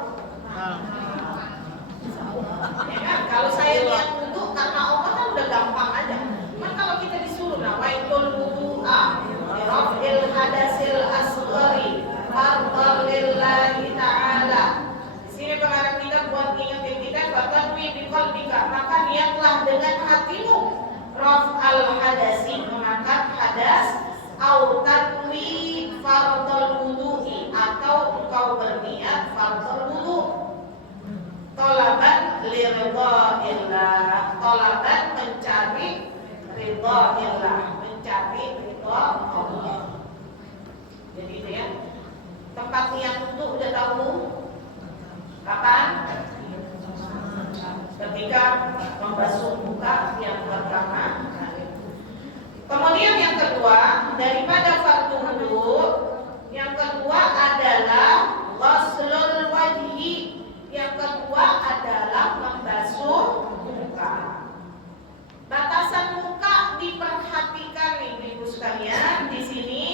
Ya kan? Kalau saya niat wudu karena Allah kan udah gampang aja. Kan kalau kita disuruh nawaitul wudu'a li raf'il hadasil asghari fardhan lillahi ta'ala. Di sini pengarang kita buat ngingetin kita, fatanwi biqalbika, maka niatlah dengan hatimu raf'al hadasi, mengangkat hadas, au tanwi fardhal wudu'i, atau engkau berniat fardhal wudu'. Talaban liridha'illah, talaban mencari ridha'illah, mencari ridha Allah. Jadi itu ya. membasuh muka yang pertama kali. Kemudian yang kedua, daripada fardu wudu, yang kedua adalah ghuslul wajhi. Yang kedua adalah membasuh muka. Batasan muka diperhatikan nih Ibu sekalian di sini.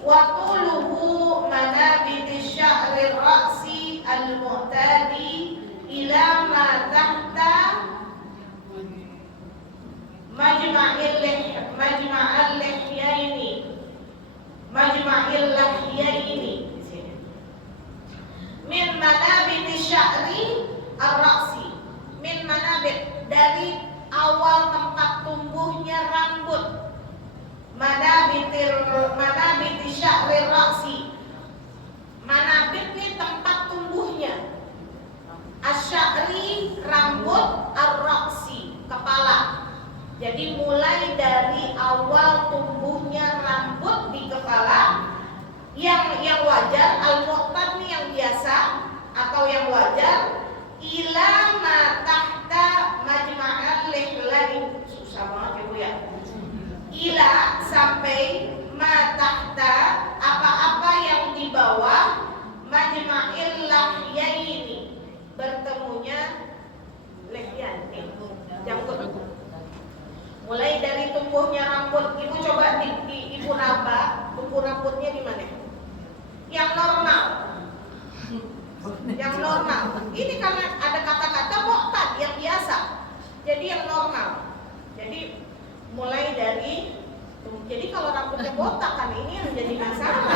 Wa tuluhu manabiti sya'ri ra'si al-mu'tadi ila ma tahta majma'il lahyaini di sini. Min manabiti sya'ri ar-ra'si. Min manabit, dari awal tempat tumbuhnya rambut. Manabiti sya'ri ra'si. Manabit ini tempat tumbuhnya. Asy'ari rambut, ar-ra'si kepala. Jadi mulai dari awal tumbuhnya rambut di kepala yang wajar, al-mu'tad ini yang biasa atau yang wajar, ila ma tahta majma'al lihlain. Susah banget ya Bu ya. Ila sampai ma tahta apa-apa yang di bawah majma'il lahyaini, bertemunya lehyan janggut. Mulai dari tumbuhnya rambut, Ibu coba di Ibu raba, tumbuh rambutnya di mana? Yang normal. Yang normal. Ini karena ada kata-kata mu'tad yang biasa. Jadi yang normal. Jadi mulai dari, jadi kalau rambutnya botak kan ini yang jadi masalah.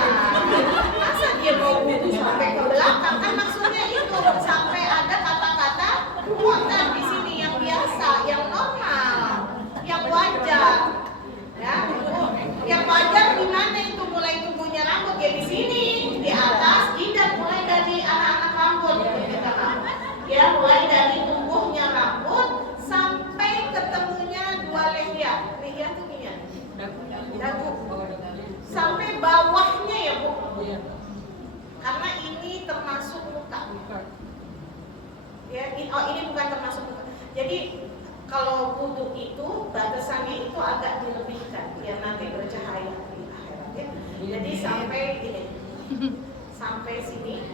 Masa dia mau sampai ke belakang, kan maksudnya itu sampai ada kata-kata mu'tad di sini yang biasa, yang normal, yang wajar. Ya, yang wajar di mana itu mulai tumbuhnya rambut? Ya di sini, di atas jidat, mulai dari anak-anak rambut. Ya, mulai dari tumbuhnya rambut sampai ketemunya dua lehya. Lehya itu gini ya? Dagu. Sampai bawahnya ya Bu. Karena ini termasuk muka. Ya, ini bukan termasuk muka. Jadi kalau wudu itu batasannya itu agak dilebihkan biar nanti bercahaya di akhirat ya. Jadi sampai ini, sampai sini,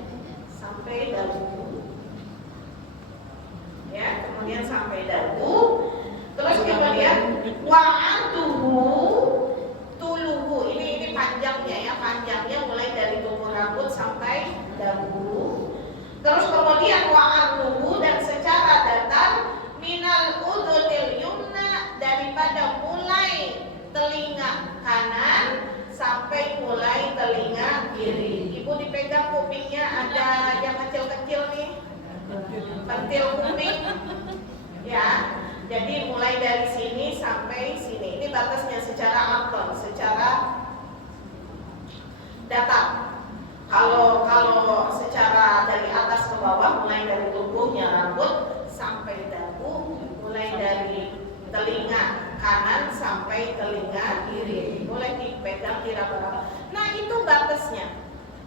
sampai dagu, ya, kemudian sampai dagu, terus kemudian wa'atuhu tuluhu, ini panjangnya ya, panjangnya mulai dari tumbuh rambut sampai dagu, terus kemudian wa'atuhu, dan secara datar minal udhunil yumna, daripada mulai telinga kanan sampai mulai telinga kiri. Ibu dipegang kupingnya, ada yang kecil-kecil nih, pentil kuping ya. Jadi mulai dari sini sampai sini. Ini batasnya secara abdon, secara datar. Kalau secara dari atas ke bawah, mulai dari tumbuhnya rambut sampai dagu, mulai dari telinga kanan sampai telinga kiri, boleh dipegang, diraba-raba. Nah itu batasnya.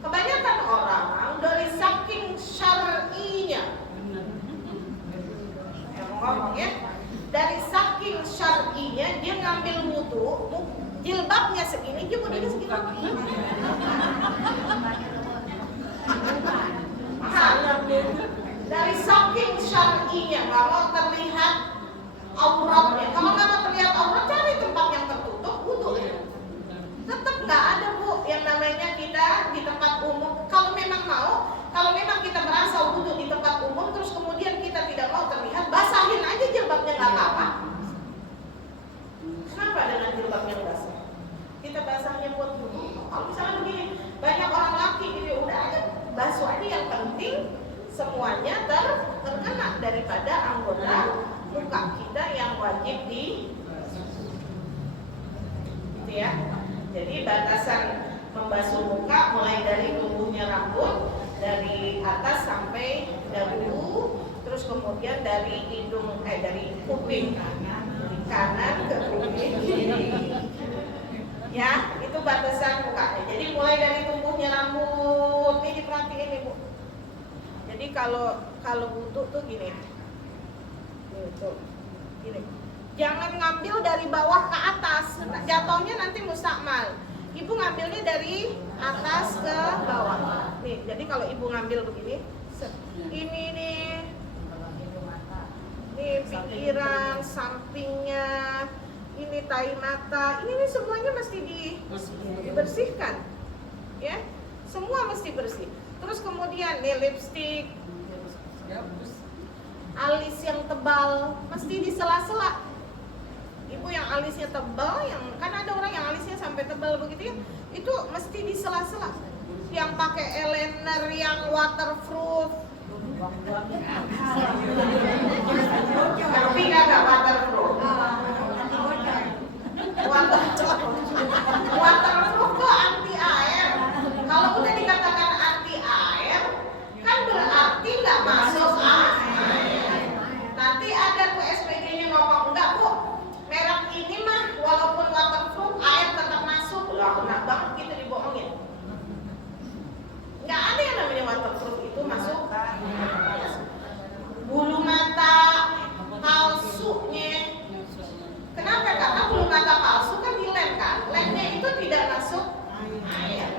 Kebanyakan orang dari saking syar'inya, ngomong ya, dari saking syar'inya dia ngambil wudu, jilbabnya segini, dia wudunya segini. Dari saking syar'inya, nggak mau terlihat auratnya. Kalau nggak mau terlihat aurat, cari tempat yang tertutup, wudu. Tetap nggak ada Bu yang namanya kita di tempat umum. Kalau memang kita merasa wudu di tempat umum, terus kemudian kita tidak mau terlihat, basahin aja jilbabnya, nggak apa-apa. Kenapa dengan jilbabnya basah? Kita basahnya buat wudu. Kalau misalnya begini, banyak orang laki gitu, udah aja basuh aja, yang penting semuanya terkena daripada anggota muka kita yang wajib di gitu ya. Jadi batasan membasuh muka mulai dari tumbuhnya rambut, dari atas sampai dagu, terus kemudian dari hidung dari kuping kanan ke kuping kiri. Ya, itu batasan mukanya. Jadi mulai dari tumbuhnya rambut, ini diperhatiin Ibu. Jadi kalau wudu tuh gini. Tuh. Gini. Jangan ngambil dari bawah ke atas, jatuhnya nanti mustakmal. Ibu ngambilnya dari atas ke bawah. Nih, jadi kalau ibu ngambil begini, ini nih pikiran, sampingnya, ini tai mata, ini nih semuanya mesti dibersihkan, ya, semua mesti bersih. Terus kemudian nih lipstik, alis yang tebal, mesti disela-sela. Ibu yang alisnya tebal, yang kan ada orang yang alisnya sampai tebal begitu ya, itu mesti disela-sela. Yang pakai eyeliner yang waterproof, tapi nggak waterproof. Waterproof tuh anti air. Kalau udah dikatakan anti air, kan berarti nggak masuk air. Nanti ada tuh SPG-nya ngomong, enggak Bu, merek ini mah walaupun waterproof air tetap masuk. Lah kena banget gitu dibohongin. Nggak ada yang namanya waterproof itu masuk. Bulu mata palsunya. Kenapa? Karena bulu mata palsu kan dilem kan. Lemnya itu tidak masuk air.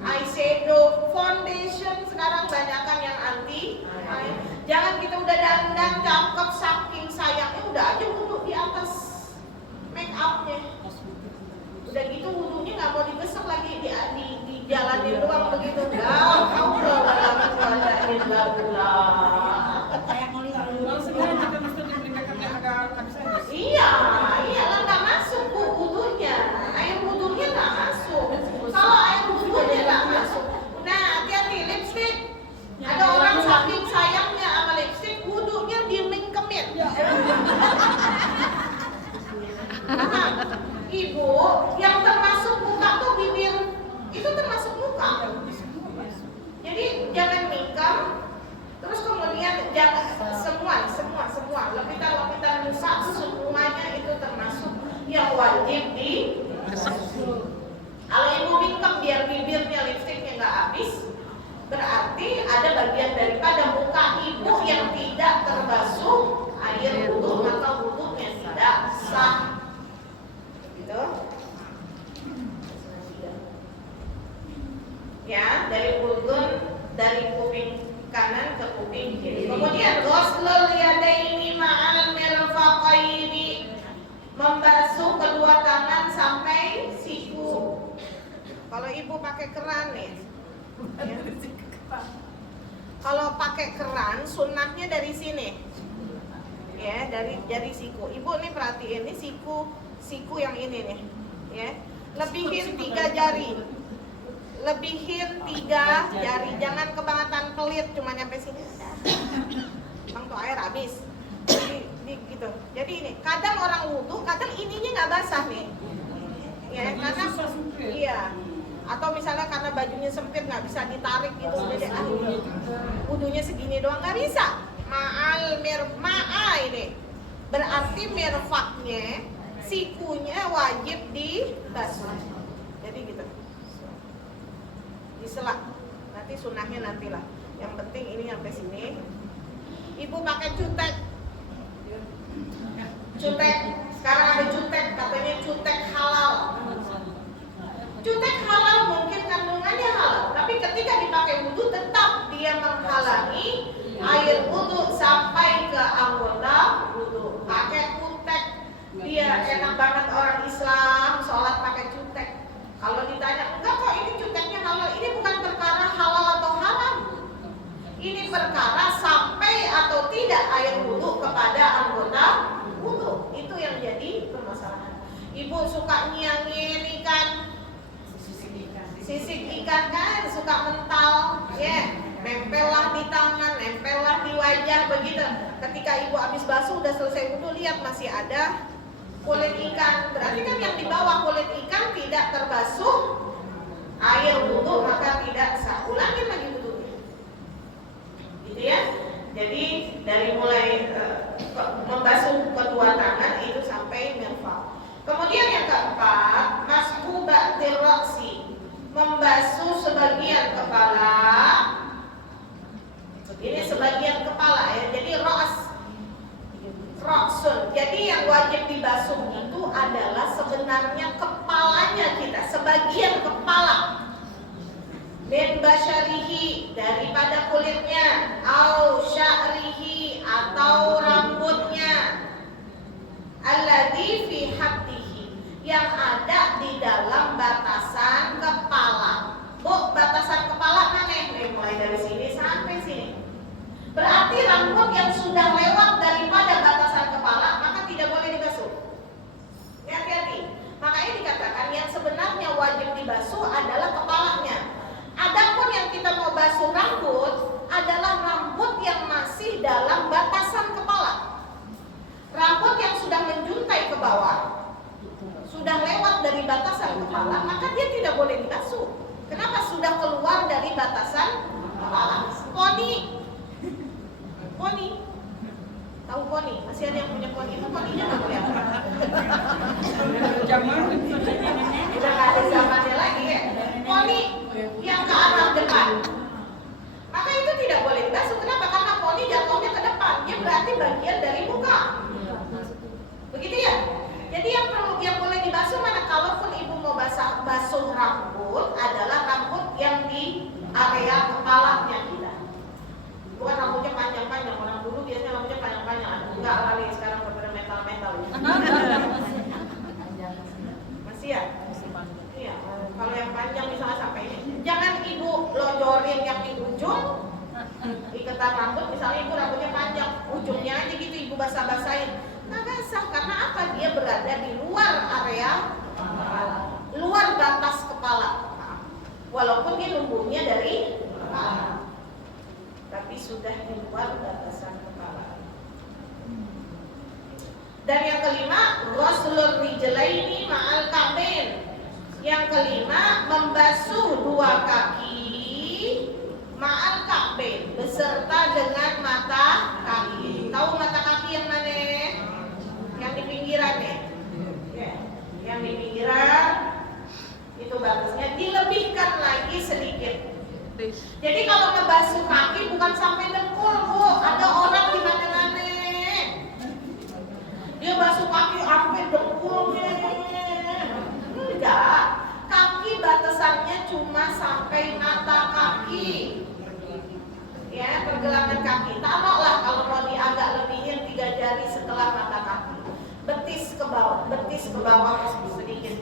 Eyeshadow, foundation sekarang banyakan yang anti air. Jangan kita udah dandan cakep saking sayangnya udah aja duduk di atas make upnya. Udah gitu wudhunya nggak mau dibesek lagi di jalanin doang begitu. Iya lah nggak masuk Bu wudhunya. Air wudhunya nggak masuk. Kalau air wudhunya nggak masuk. Nah hati-hati lipstick. Ada orang saking sayangnya sama lipstick wudhunya dimingkemin. Ibu, yang termasuk muka tuh bibir, itu termasuk muka. Jadi jangan mingkem. Terus kemudian jangan semua lepitan muka semuanya itu termasuk yang wajib di. Kalau ibu mingkem biar bibirnya lipstiknya nggak habis, berarti ada bagian daripada muka ibu yang tidak terbasuh air wudhu, maka wudhunya tidak sah. Gitu. Ya, dari udhun, dari kuping kanan ke kuping kiri. Kemudian ghuslul yadaini ma'al mirfaqaini, membasuh kedua tangan sampai siku. Kalau ibu pakai keran nih, ya. Kalau pakai keran sunnahnya dari sini, ya, dari siku. Ibu nih perhatiin, ini siku yang ini nih, ya. Lebihin 3 jari. Lebihin 3 jari, jangan kebangetan pelit cuma nyampe sini. Bang tuh air habis. Jadi gitu. Jadi ini, kadang orang wudhu, kadang ininya nggak basah nih. Ya, karena iya. Atau misalnya karena bajunya sempit nggak bisa ditarik gitu, jadi wudhunya segini doang nggak bisa. Ma'a ini berarti mirfaknya, sikunya wajib dibasuh. Jadi gitu. Disela. Nanti sunahnya nantilah. Yang penting ini sampai sini. Ibu pakai cutek. Cutek. Sekarang ada cutek, katanya cutek halal. Cutek halal mungkin kandungannya halal, tapi ketika dipakai wudhu tetap dia menghalangi air wudhu sampai ke anggota wudhu. Pakai cutek, dia enak banget orang Islam sholat pakai cutek. Kalau ditanya, enggak kok ini cuteknya halal, ini bukan perkara halal atau haram. Ini perkara sampai atau tidak air wudhu kepada anggota wudhu. Itu yang jadi permasalahan. Ibu suka nyiangin ikan, sisik ikan kan, suka mental, ya, nempellah di tangan, nempellah di wajah, begitu. Ketika ibu habis basuh, udah selesai wudhu, lihat masih ada kulit ikan. Berarti kan yang di bawah kulit ikan tidak terbasuh air wudhu, maka tidak sah. Ulangin lagi wudhunya, gitu ya. Jadi dari mulai membasuh kedua tangan itu sampai mirfaq. Kemudian yang keempat, mashu ba'dil ra'si, membasuh sebagian kepala. Ini sebagian kepala ya. Jadi ra'sun. Jadi yang Berarti rambut yang sudah lewat daripada batasan kepala maka tidak boleh dibasuh. Hati-hati. Makanya dikatakan yang sebenarnya wajib dibasuh adalah kepalanya. Adapun yang kita mau basuh rambut adalah rambut yang masih dalam batasan kepala. Rambut yang sudah menjuntai ke bawah, sudah lewat dari batasan kepala, maka dia tidak boleh dibasuh. Kenapa? Sudah keluar dari batasan kepala. Poni, tahu poni? Masih ada yang punya poni? Itu poninya nggak kelihatan. Udah nggak ada zamannya lagi ya. Poni yang ke arah depan, maka itu tidak boleh dibasuh. Kenapa? Karena poni jatuhnya ke depan, dia berarti bagian dari muka. Begitu ya? Jadi yang boleh dibasuh mana? Kalaupun ibu mau basuh rambut adalah rambut yang di area kepalanya kita. Bukan rambutnya panjang-panjang. Orang dulu biasanya rambutnya panjang-panjang. Enggak kali sekarang berbeda metal-metal. Masih ya? Iya. Kalau yang panjang misalnya sampai ini, jangan ibu lojorin yang di ujung iketan rambut. Misalnya ibu rambutnya panjang, ujungnya aja gitu ibu basah-basahin. Nah, sah karena apa? Dia berada di luar area luar batas kepala. Walaupun dia numbuhnya dari kepala, tapi sudah di luar batasan kepala. Dan yang kelima, ghuslur rijlaini ma'al ka'bain. Yang kelima, membasuh dua kaki ma'al ka'bain, beserta dengan mata kaki. Tahu mata kaki yang mana? Yang di pinggiran ya? Ya. Yang di pinggiran itu batasnya dilebihkan lagi sedikit. Jadi kalau ngebasuh kaki bukan sampai dengkul, Bu. Ada orang di mana-mana dia basuh kaki sampai dengkulnya. Enggak. Kaki batasannya cuma sampai mata kaki. Ya, pergelangan kaki. Taruhlah kalau mau agak lebihin 3 jari setelah mata kaki. Betis ke bawah sedikit.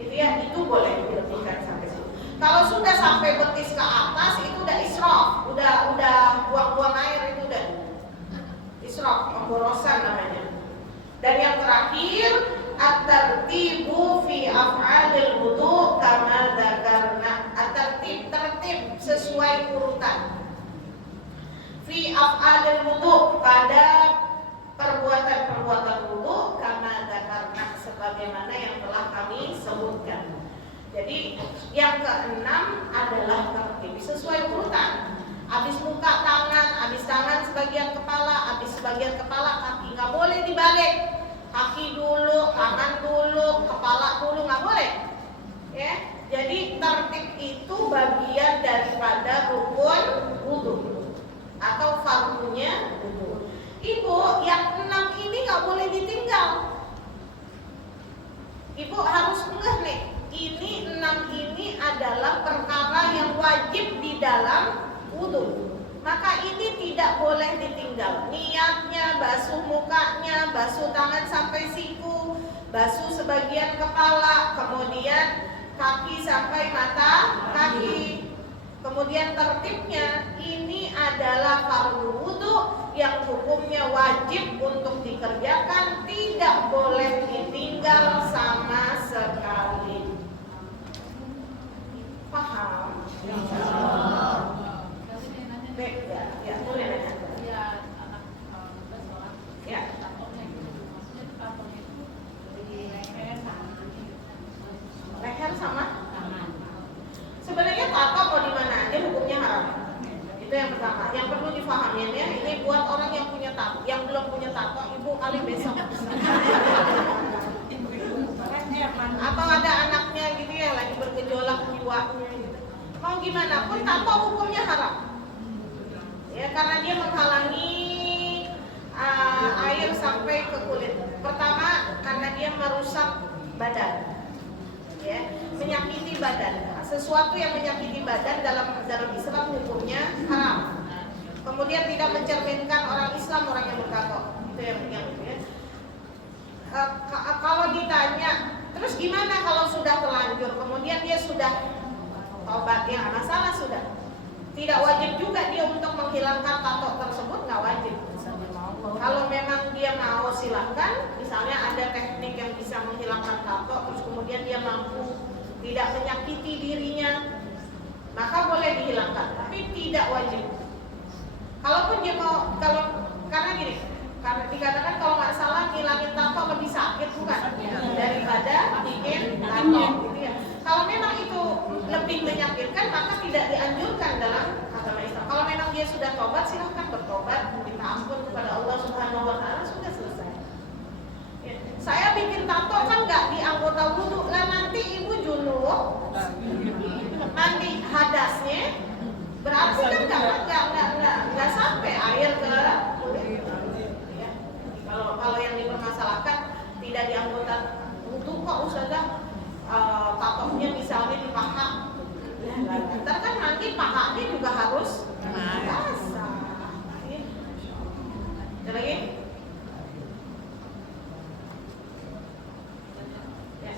Gitu ya, itu boleh dilebihkan sampai situ. Kalau sudah sampai betis ke atas itu udah israf, udah buang-buang air, itu udah israf, pemborosan namanya. Dan yang terakhir, at-tartibu fi af'alil wudu kama dzakarna. Tertib sesuai urutan. Fi af'alil wudu, pada perbuatan wudu kama dzakarna, sebagaimana yang telah kami sebutkan. Jadi yang keenam adalah tertib sesuai urutan. Habis muka tangan, habis tangan sebagian kepala, habis sebagian kepala kaki, nggak boleh dibalik. Kaki dulu, tangan dulu, kepala dulu, nggak boleh. Ya, jadi tertib itu bagian daripada rukun wudu atau fardunya wudu. Ibu, yang 6 ini nggak boleh ditinggal. Ibu harus ngeh nih, ini 6 ini adalah perkara yang wajib di dalam wudu. Maka ini tidak boleh ditinggal. Niatnya, basuh mukanya, basuh tangan sampai siku, basuh sebagian kepala, kemudian kaki sampai mata kaki. Kemudian tertibnya, ini adalah fardu wudu yang hukumnya wajib untuk dikerjakan, tidak boleh ditinggal sama sekali. Paham? Baik, ya, boleh nanya. Ya. Leher sama? Sebenarnya tato mau di mana aja hukumnya haram. Itu yang pertama. Yang perlu difahami ya, ini buat orang yang punya tato. Yang belum punya tato, ibu kali besok. Atau ada anaknya gitu ya, lagi bergejolak jiwanya gitu. Mau gimana pun tato hukumnya haram. Ya, karena dia menghalangi air sampai ke kulit. Pertama, karena dia merusak badan. Ya, menyakiti badan. Sesuatu yang menyakiti badan dalam Islam hukumnya haram. Kemudian tidak mencerminkan orang Islam, orang yang bertato. Itu yang ya. Kalau ditanya, terus gimana kalau sudah terlanjur, kemudian dia sudah tobat, ya masalah sudah. Tidak wajib juga dia untuk menghilangkan tato tersebut tidak menyakiti dirinya, maka boleh dihilangkan, tapi tidak wajib. Kalaupun dia mau, karena gini, karena dikatakan kalau nggak salah ngilangin tato lebih sakit bukan daripada bikin tato, gitu ya. Kalau memang itu lebih menyakitkan, maka tidak dianjurkan dalam agama Islam. Kalau memang dia sudah tobat, silahkan bertobat, minta ampun kepada Allah Subhanahu Wa Taala, sudah selesai. Ya. Saya bikin tato kan nggak di anggota wudhu lah, nanti ibu junub, mandi hadasnya, berarti kan nggak sampai air ke kulit. Ya. Kalau yang dipermasalahkan tidak di anggota wudhu kok Ustazah, tatonya misalnya di paha. Ntar kan nanti pahanya juga harus basah. Ada lagi? Ya.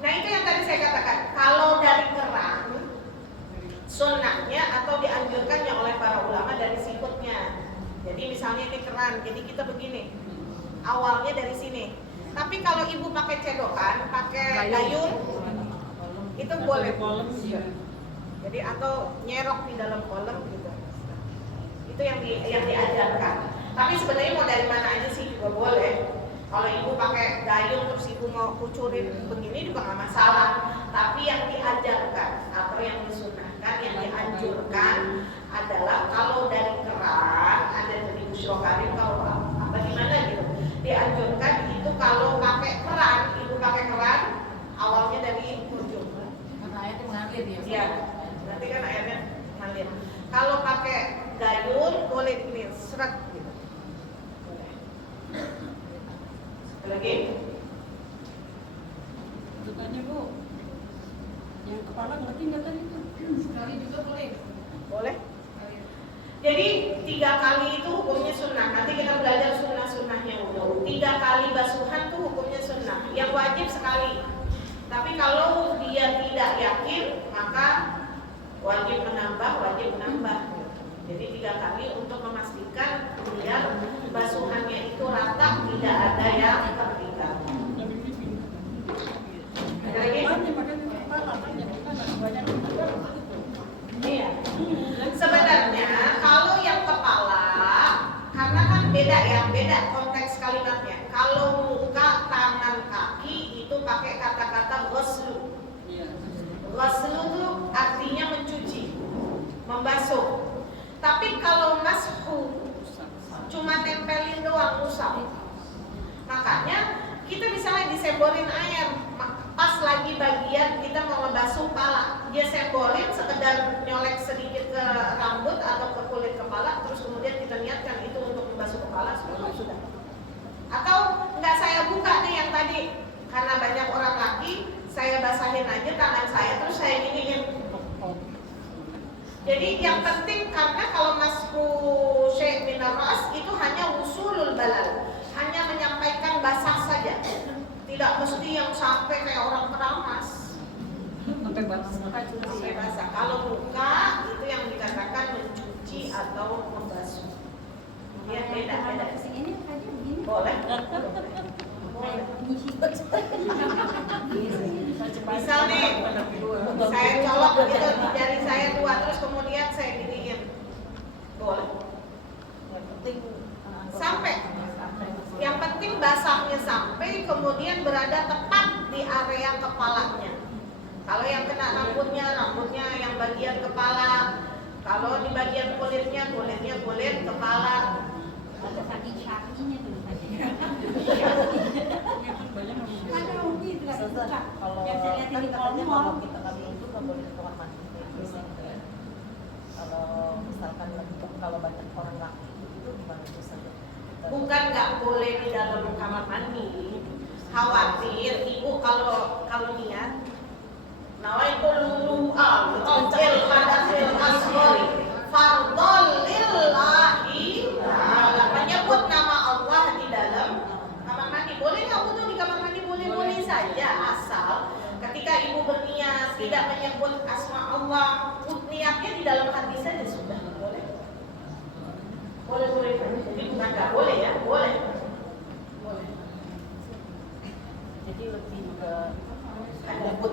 Nah itu yang tadi saya katakan. Kalau dari keran, sunnahnya atau dianjurkannya oleh para ulama dari sikutnya. Jadi misalnya ini keran, jadi kita begini. Awalnya dari sini. Tapi kalau ibu pakai cedokan, pakai gayung, itu boleh. Jadi atau nyerok di dalam kolam gitu. Itu yang diajarkan. Tapi sebenarnya mau dari mana aja sih juga boleh. Kalau ibu pakai gayung terus ibu mau kucurin begini juga nggak masalah. Tapi yang diajarkan atau yang disunahkan, yang dianjurkan adalah kalau dari keran, ada dari Busyrokarim kalau apa gimana gitu. Dianjurkan itu kalau pakai keran, ibu pakai keran awalnya dari ujung. Karena airnya mengalir ya. Iya, nanti kan airnya mengalir. Kalau pakai gayung boleh ini seret gitu. Boleh. Ada lagi? Itu tanya Bu, yang kepala ngerti nggak tadi itu? Sekali juga boleh. Boleh. Jadi 3 kali itu hukumnya sunnah. Nanti kita belajar sunnah-sunnahnya wudhu. 3 kali basuhan tuh hukumnya sunnah. Yang wajib sekali. Tapi kalau dia tidak yakin, maka wajib menambah. Jadi 3 kali untuk memastikan biar basuhannya itu rata, tidak ada yang tertinggal. Ada lagi? Iya. Sebenarnya kalau yang kepala, karena kan beda konteks kalimatnya. Kalau muka, tangan, kaki itu pakai kata-kata ghuslu. Ghuslu itu artinya mencuci, membasuh. Tapi kalau mashu cuma tempelin doang, usap. Makanya kita misalnya disembolin air, pas lagi bagian kita mau ngebasuh kepala, dia sembolin sekedar nyolek sedikit ke rambut atau ke kulit kepala, terus kemudian kita niatkan itu untuk membasuh kepala, sudah. Atau nggak saya buka nih yang tadi, karena banyak orang laki, saya basahin aja tangan saya terus saya giniin. Jadi yang penting, karena kalau masku syai' minar ras itu hanya usulul balal, hanya menyampaikan basah saja. Tidak mesti yang sampai kayak orang keramas. Sampai Basah. Kalau muka itu yang dikatakan mencuci atau membasuh. Ya beda. Ini aja begini. Boleh. Boleh. Misal nih, saya colok gitu di jari saya 2, terus kemudian saya giniin. Boleh. Yang penting sampai. Yang penting basahnya sampai, kemudian berada tepat di area kepalanya. Kalau yang kena rambutnya yang bagian kepala. Kalau di bagian kulitnya kulit kepala. Ada saking-sakingnya tuh tadi. Ada ubi tidak suka. Kalau Yang saya lihat kan di katanya mall. kalau kita nggak itu nggak boleh di kamar mandi. Kalau misalkan kalau banyak orang laki itu gimana tuh saja? Bukan nggak boleh di dalam kamar mandi. Khawatir ibu kalau niat nawaitul wudu'a qil hadasil asghari fardhol lillahi ta'ala, menyebut nama Allah di dalam kamar mandi. Boleh nggak wudu di kamar mandi? Boleh saja, asal ketika ibu berniat tidak menyebut asma Allah, niatnya di dalam hati saja sudah boleh. Boleh saja. Jadi Bukan nggak boleh ya, boleh. Jadi lebih ke Menyebut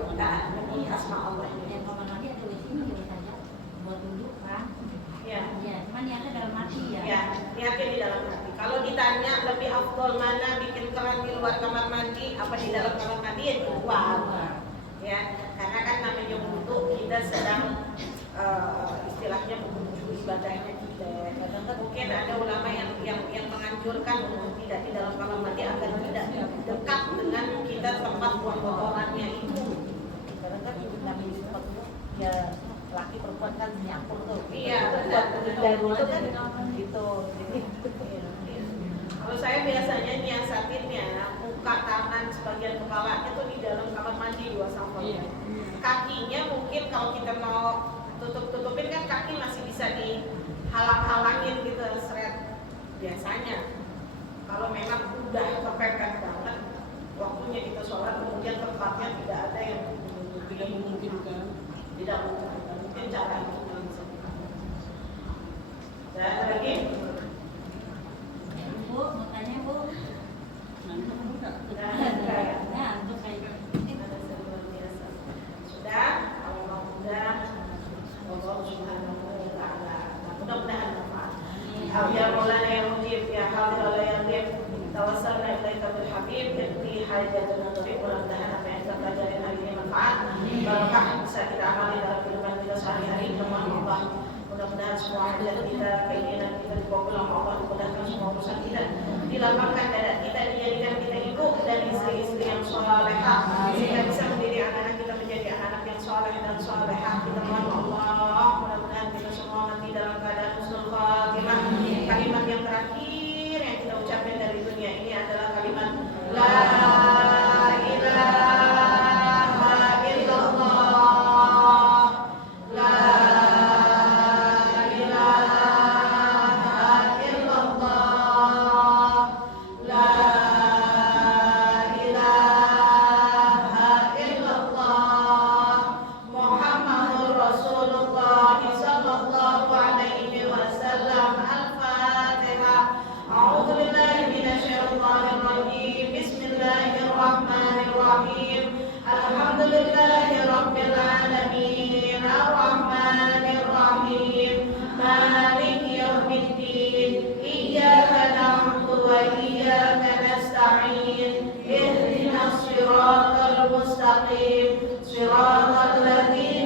asma Allah. Yang kamar mandi ada di sini saja buat duduk kan. Ya. Ya, cuman niatnya dalam hati ya. Ya, niatnya di dalam hati. Kalau ditanya lebih afdol mana bikin keran di luar kamar mandi apa di dalam kamar mandi, ya di luar. Ya, karena kan namanya wudhu kita sedang istilahnya menuju ibadahnya kita. Mungkin ada ulama yang menganjurkan untuk tidak di dalam kamar mandi agar tidak dekat dengan kita tempat buang kotorannya itu. kadang kan Nabi sempat ya laki perempuan kan nyampur tuh. Iya, buat dari itu kan gitu. Jadi kalau saya biasanya nyiasatinnya muka tangan sebagian kepalanya tuh di dalam kamar mandi 2 sampel. Kakinya mungkin kalau kita mau tutupin kan kaki masih bisa dihalang-halangin gitu seret biasanya. Kalau memang udah kepepet banget waktunya kita sholat, kemudian tempatnya tidak ada yang Tidak memungkinkan. tidak mungkin cara itu bisa dilakukan. Dan lagi Bu, mau tanya Bu. Nanti enggak. Nah, untuk saya. Sudah, kalau mau sudah, Allah Subhanahu wa Ta'ala. Mudah-mudahan bermanfaat. Ya Maulana ya Mujib ya Hadir Allah ya Mujib. Tawassalna ilaika bil Habib yakti hajatuna tariq. Mudah-mudahan apa yang kita pelajari hari ini manfaat. Barakah bisa kita amali dalam kehidupan kita sehari-hari. Allah. Mudah-mudahan semua hajat kita, keinginan kita dikabul oleh Allah. Mudah-mudahan semua urusan kita dilapangkan dada kita, dijadikan kita ibu dan istri-istri yang salehah, sehingga bisa mendidik anak-anak kita menjadi anak-anak yang saleh dan salehah. Kita mohon Allah, mudah-mudahan kita semua mati dalam keadaan husnul khatimah. Kalimat yang terakhir yang kita ucapkan dari dunia ini adalah kalimat la ilaha illallah. La صراط الذين